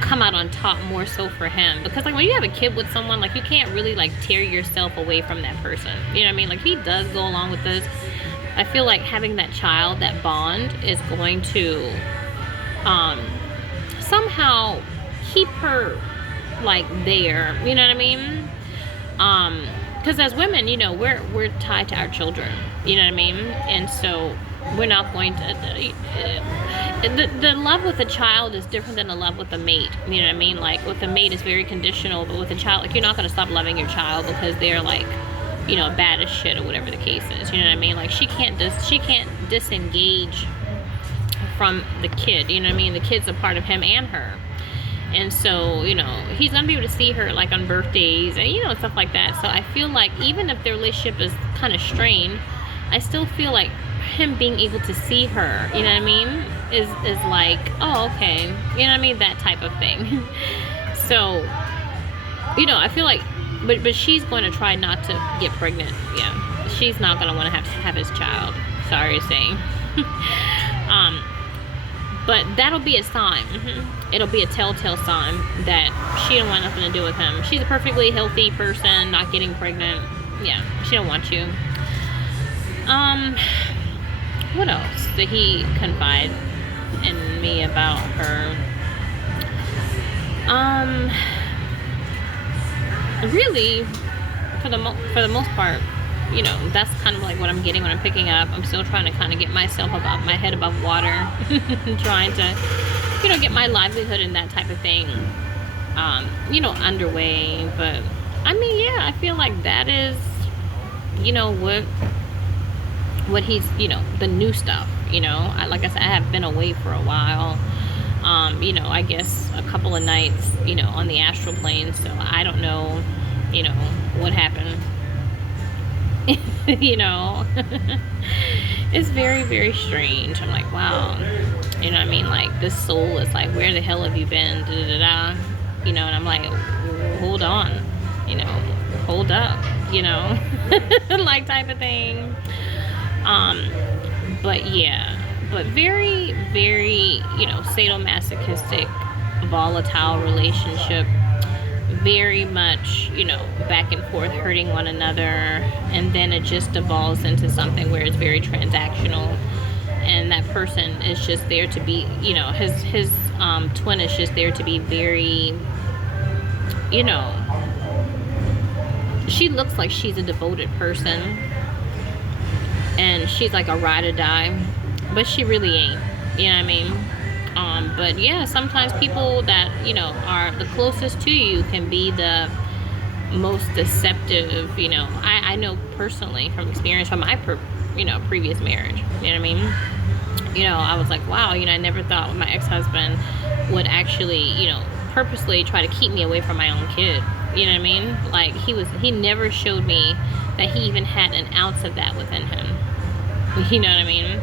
come out on top more so for him. Because like when you have a kid with someone, like you can't really like tear yourself away from that person. You know what I mean? Like he does go along with this. I feel like having that child, that bond, is going to somehow keep her like there, you know what I mean? Because as women, you know, we're tied to our children, you know what I mean? And so we're not going to the love with a child is different than the love with a mate, you know what I mean? Like with a mate is very conditional, but with a child, like you're not going to stop loving your child because they're like, you know, bad as shit or whatever the case is, you know what I mean? Like she can't disengage from the kid, you know what I mean? The kid's a part of him and her. And so, you know, he's gonna be able to see her like on birthdays and, you know, stuff like that. So I feel like even if their relationship is kind of strained, I still feel like him being able to see her, you know what I mean, is like, oh, okay, you know what I mean, that type of thing. So, you know, I feel like, but she's going to try not to get pregnant. Yeah, she's not gonna want to have his child. Sorry to say. But that'll be a sign. It'll be a telltale sign that she don't want nothing to do with him. She's a perfectly healthy person, not getting pregnant. Yeah, she don't want you. What else did he confide in me about her? Really, for the most part, you know, that's kind of like what I'm getting when I'm picking up. I'm still trying to kind of get myself above my head above water, trying to, you know, get my livelihood and that type of thing, you know, underway. But I mean, yeah, I feel like that is, you know, what he's, you know, the new stuff. You know, like I said, I have been away for a while. You know, I guess a couple of nights, you know, on the astral plane. So I don't know, you know, what happened. You know, it's very, very strange. I'm like, wow, you know what I mean? Like this soul is like, where the hell have you been? Da, da, da. You know, and I'm like, hold on, you know, hold up, you know, like type of thing. But yeah, but very, very, you know, sadomasochistic, volatile relationship. Very much, you know, back and forth, hurting one another, and then it just devolves into something where it's very transactional, and that person is just there to be, you know, his twin is just there to be very, you know, she looks like she's a devoted person, and she's like a ride or die, but she really ain't, you know what I mean? But yeah, sometimes people that, you know, are the closest to you can be the most deceptive, you know. I know personally from experience from my, you know, previous marriage, you know what I mean? You know, I was like, wow, you know, I never thought my ex-husband would actually, you know, purposely try to keep me away from my own kid, you know what I mean? Like, he never showed me that he even had an ounce of that within him. You know what I mean?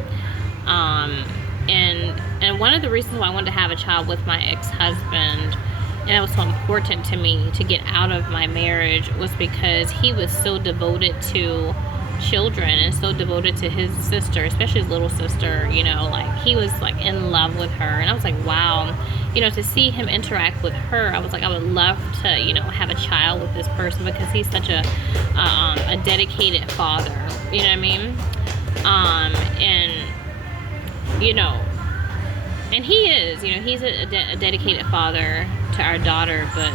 Um, and one of the reasons why I wanted to have a child with my ex-husband, and it was so important to me to get out of my marriage, was because he was so devoted to children and so devoted to his sister, especially his little sister. You know, like he was like in love with her, and I was like, wow. You know, to see him interact with her, I was like, I would love to, you know, have a child with this person, because he's such a dedicated father. You know what I mean? And you know, and he is, you know, he's a dedicated father to our daughter, but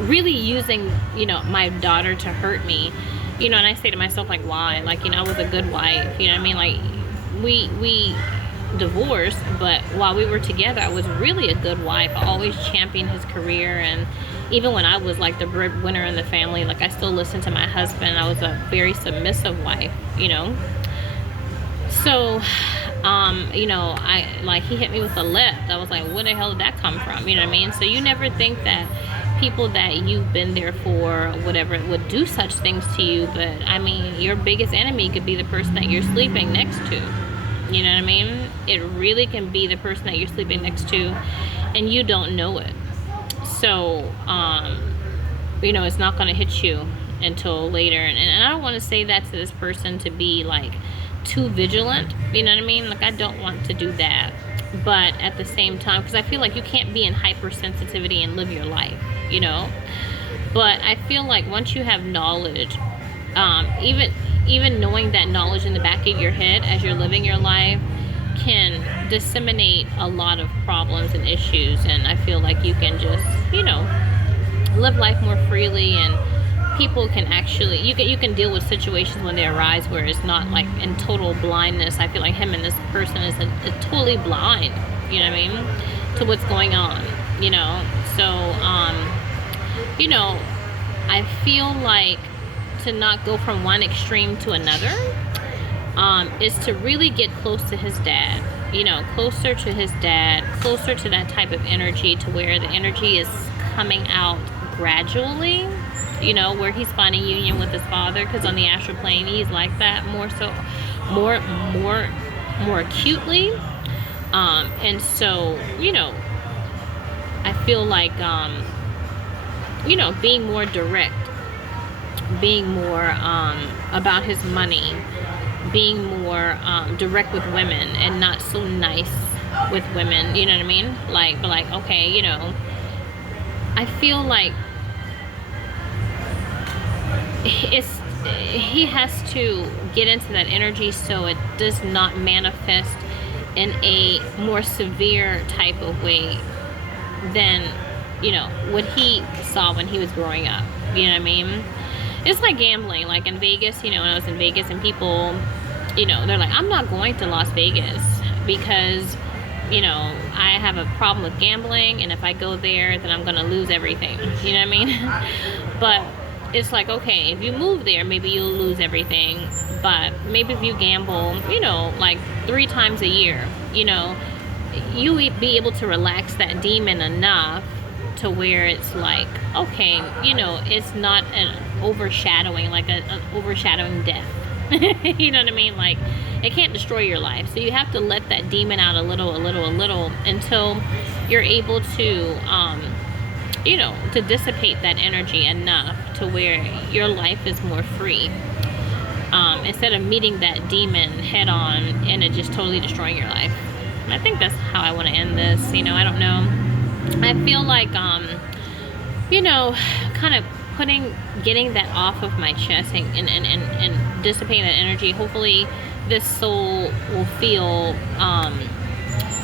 really using, you know, my daughter to hurt me, you know. And I say to myself, like, why? Like, you know, I was a good wife, you know what I mean? Like, we divorced, but while we were together, I was really a good wife. I always championed his career, and even when I was like the breadwinner in the family, like I still listened to my husband. I was a very submissive wife, you know. So, you know, he hit me with a left. I was like, where the hell did that come from? You know what I mean? So you never think that people that you've been there for, whatever, would do such things to you. But I mean, your biggest enemy could be the person that you're sleeping next to. You know what I mean? It really can be the person that you're sleeping next to, and you don't know it. So, you know, it's not going to hit you until later. And I don't want to say that to this person to be like too vigilant, you know what I mean? Like, I don't want to do that, but at the same time, because I feel like you can't be in hypersensitivity and live your life, you know. But I feel like once you have knowledge, even knowing that knowledge in the back of your head as you're living your life can disseminate a lot of problems and issues. And I feel like you can just, you know, live life more freely, and people can actually, you can deal with situations when they arise where it's not like in total blindness. I feel like him and this person is totally blind, you know what I mean, to what's going on, you know. So, you know, I feel like to not go from one extreme to another, is to really get close to his dad, you know, closer to his dad, closer to that type of energy, to where the energy is coming out gradually, you know, where he's finding union with his father, because on the astral plane he's like that more so, more acutely. And so, you know, I feel like, you know, being more direct, being more about his money, being more direct with women, and not so nice with women, you know what I mean? Like, but like, okay, you know, I feel like he has to get into that energy so it does not manifest in a more severe type of way than, you know, what he saw when he was growing up. You know what I mean? It's like gambling. Like in Vegas, you know, when I was in Vegas and people, you know, they're like, I'm not going to Las Vegas because, you know, I have a problem with gambling, and if I go there, then I'm going to lose everything. You know what I mean? But it's like, okay, if you move there, maybe you'll lose everything. But maybe if you gamble, you know, like 3 times a year, you know, you be able to relax that demon enough to where it's like, okay, you know, it's not an overshadowing, like an overshadowing death. You know what I mean? Like, it can't destroy your life. So you have to let that demon out a little until you're able to, you know, to dissipate that energy enough to where your life is more free. Instead of meeting that demon head on and it just totally destroying your life. And I think that's how I want to end this. You know, I don't know. I feel like, you know, kind of getting that off of my chest and dissipating that energy. Hopefully this soul will feel,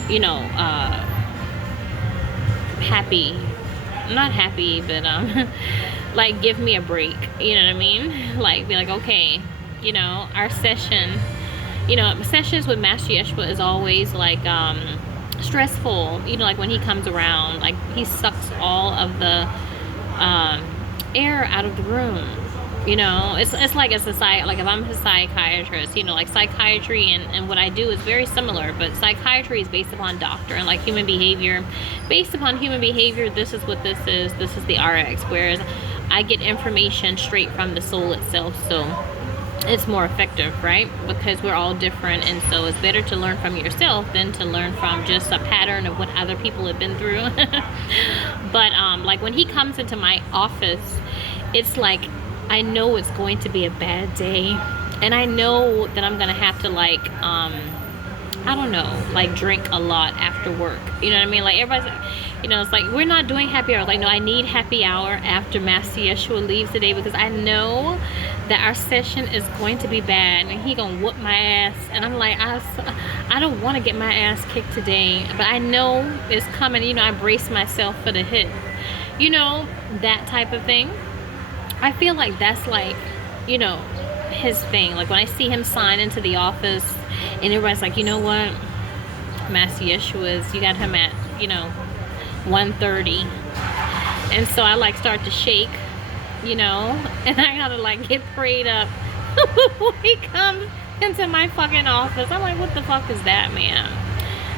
you know, happy. Not happy, but, like, give me a break. You know what I mean? Like, be like, okay, you know, our session, you know, sessions with Master Yeshua is always like, stressful. You know, like when he comes around, like he sucks all of the air out of the room. You know, it's like a society, like if I'm a psychiatrist, you know, like psychiatry and what I do is very similar, but psychiatry is based upon doctrine, like human behavior. Based upon human behavior, this is what this is the RX, whereas I get information straight from the soul itself. So it's more effective, right? Because we're all different, and so it's better to learn from yourself than to learn from just a pattern of what other people have been through. But like when he comes into my office, it's like I know it's going to be a bad day, and I know that I'm gonna have to like I don't know, like drink a lot after work. You know what I mean? Like everybody's like, you know, it's like we're not doing happy hour. Like, no, I need happy hour after Master Yeshua leaves today, because I know that our session is going to be bad and he gonna whoop my ass. And I'm like, I don't want to get my ass kicked today, but I know it's coming. You know, I brace myself for the hit. You know, that type of thing. I feel like that's like, you know, his thing. Like when I see him sign into the office and everybody's like, you know what, Master Yeshua's, you got him at, you know, 1:30. And so I like start to shake, you know, and I gotta like get prayed up before he comes into my fucking office. I'm like, what the fuck is that, man?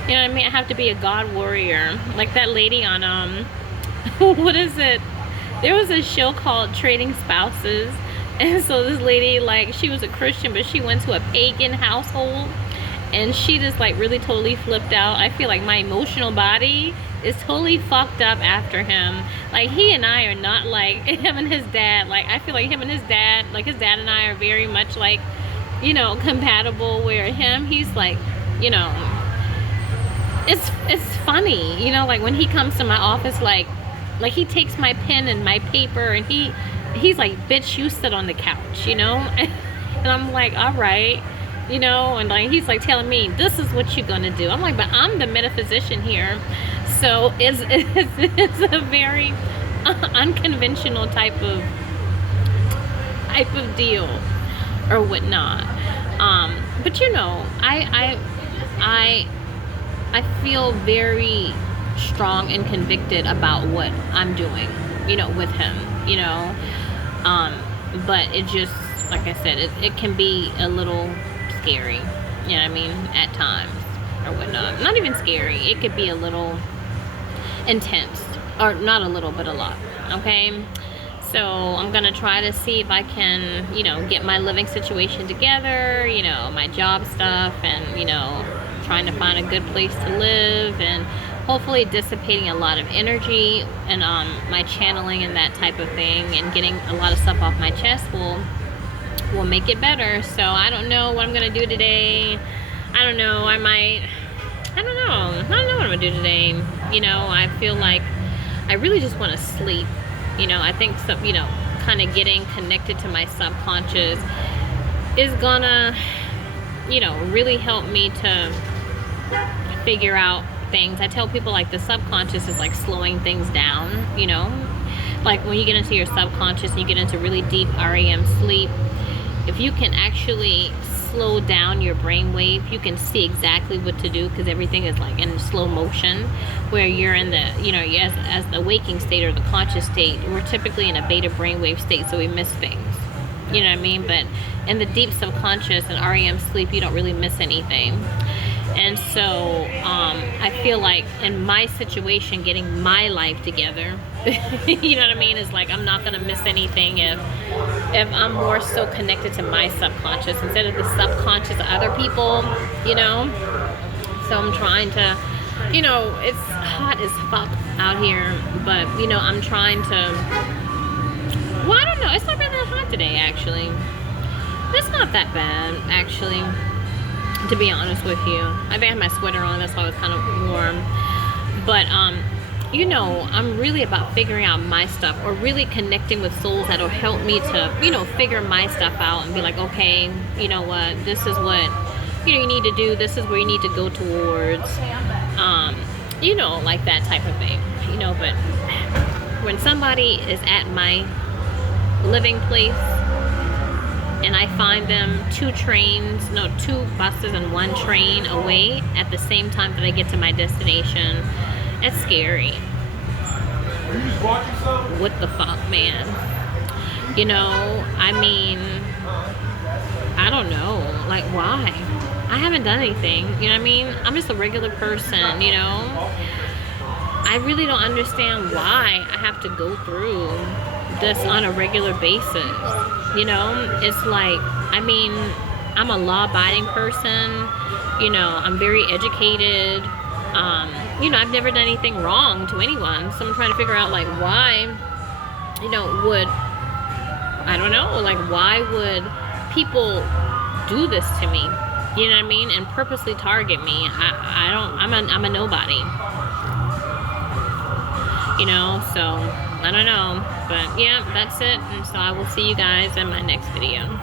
You know what I mean? I have to be a God warrior. Like that lady on, what is it? There was a show called Trading Spouses. And so this lady, like, she was a Christian, but she went to a pagan household. And she just, like, really totally flipped out. I feel like my emotional body is totally fucked up after him. Like, he and I are not like him and his dad. Like, I feel like him and his dad, like, his dad and I are very much, like, you know, compatible. Where him, he's like, you know, it's funny. You know, like, when he comes to my office, like he takes my pen and my paper and he's like, bitch, you sit on the couch, you know? And I'm like, all right, you know, and like he's like telling me, this is what you're gonna do. I'm like, but I'm the metaphysician here. So it's a very unconventional type of deal or whatnot. But you know, I feel very strong and convicted about what I'm doing, you know, with him, you know. But it just, like I said, it can be a little scary, you know what I mean, at times or whatnot. Not even scary, it could be a little intense, or not a little, but a lot, okay? So I'm gonna try to see if I can, you know, get my living situation together, you know, my job stuff, and, you know, trying to find a good place to live, and hopefully dissipating a lot of energy and my channeling and that type of thing, and getting a lot of stuff off my chest will make it better. So I don't know what I'm gonna do today. I don't know, I don't know what I'm gonna do today. You know, I feel like I really just want to sleep. You know, I think some, you know, kind of getting connected to my subconscious is gonna, you know, really help me to figure out things. I tell people, like, the subconscious is like slowing things down, you know, like when you get into your subconscious and you get into really deep REM sleep, if you can actually slow down your brainwave, you can see exactly what to do, because everything is like in slow motion. Where you're in the, you know, as the waking state or the conscious state, we're typically in a beta brainwave state, so we miss things, you know what I mean? But in the deep subconscious and REM sleep, you don't really miss anything. And so I feel like in my situation, getting my life together, you know what I mean, is like I'm not gonna miss anything if I'm more so connected to my subconscious instead of the subconscious of other people, you know. So I'm trying to, you know, it's hot as fuck out here, but, you know, I'm trying to, well, I don't know, it's not been that hot today, actually. It's not that bad, actually, to be honest with you. I think I had my sweater on, that's why it was kind of warm. But, you know, I'm really about figuring out my stuff, or really connecting with souls that'll help me to, you know, figure my stuff out and be like, okay, you know what, this is what, you know, you need to do, this is where you need to go towards, you know, like that type of thing, you know. But when somebody is at my living place and I find them 2 buses and 1 train away at the same time that I get to my destination, it's scary. What the fuck, man? You know, I mean, I don't know, like, why? I haven't done anything, you know what I mean? I'm just a regular person, you know? I really don't understand why I have to go through this on a regular basis, you know? It's like, I mean, I'm a law-abiding person. You know, I'm very educated. You know, I've never done anything wrong to anyone. So I'm trying to figure out, like, why, you know, I don't know, like, why would people do this to me? You know what I mean? And purposely target me. I'm a nobody. You know, so I don't know. But yeah, that's it. And so I will see you guys in my next video.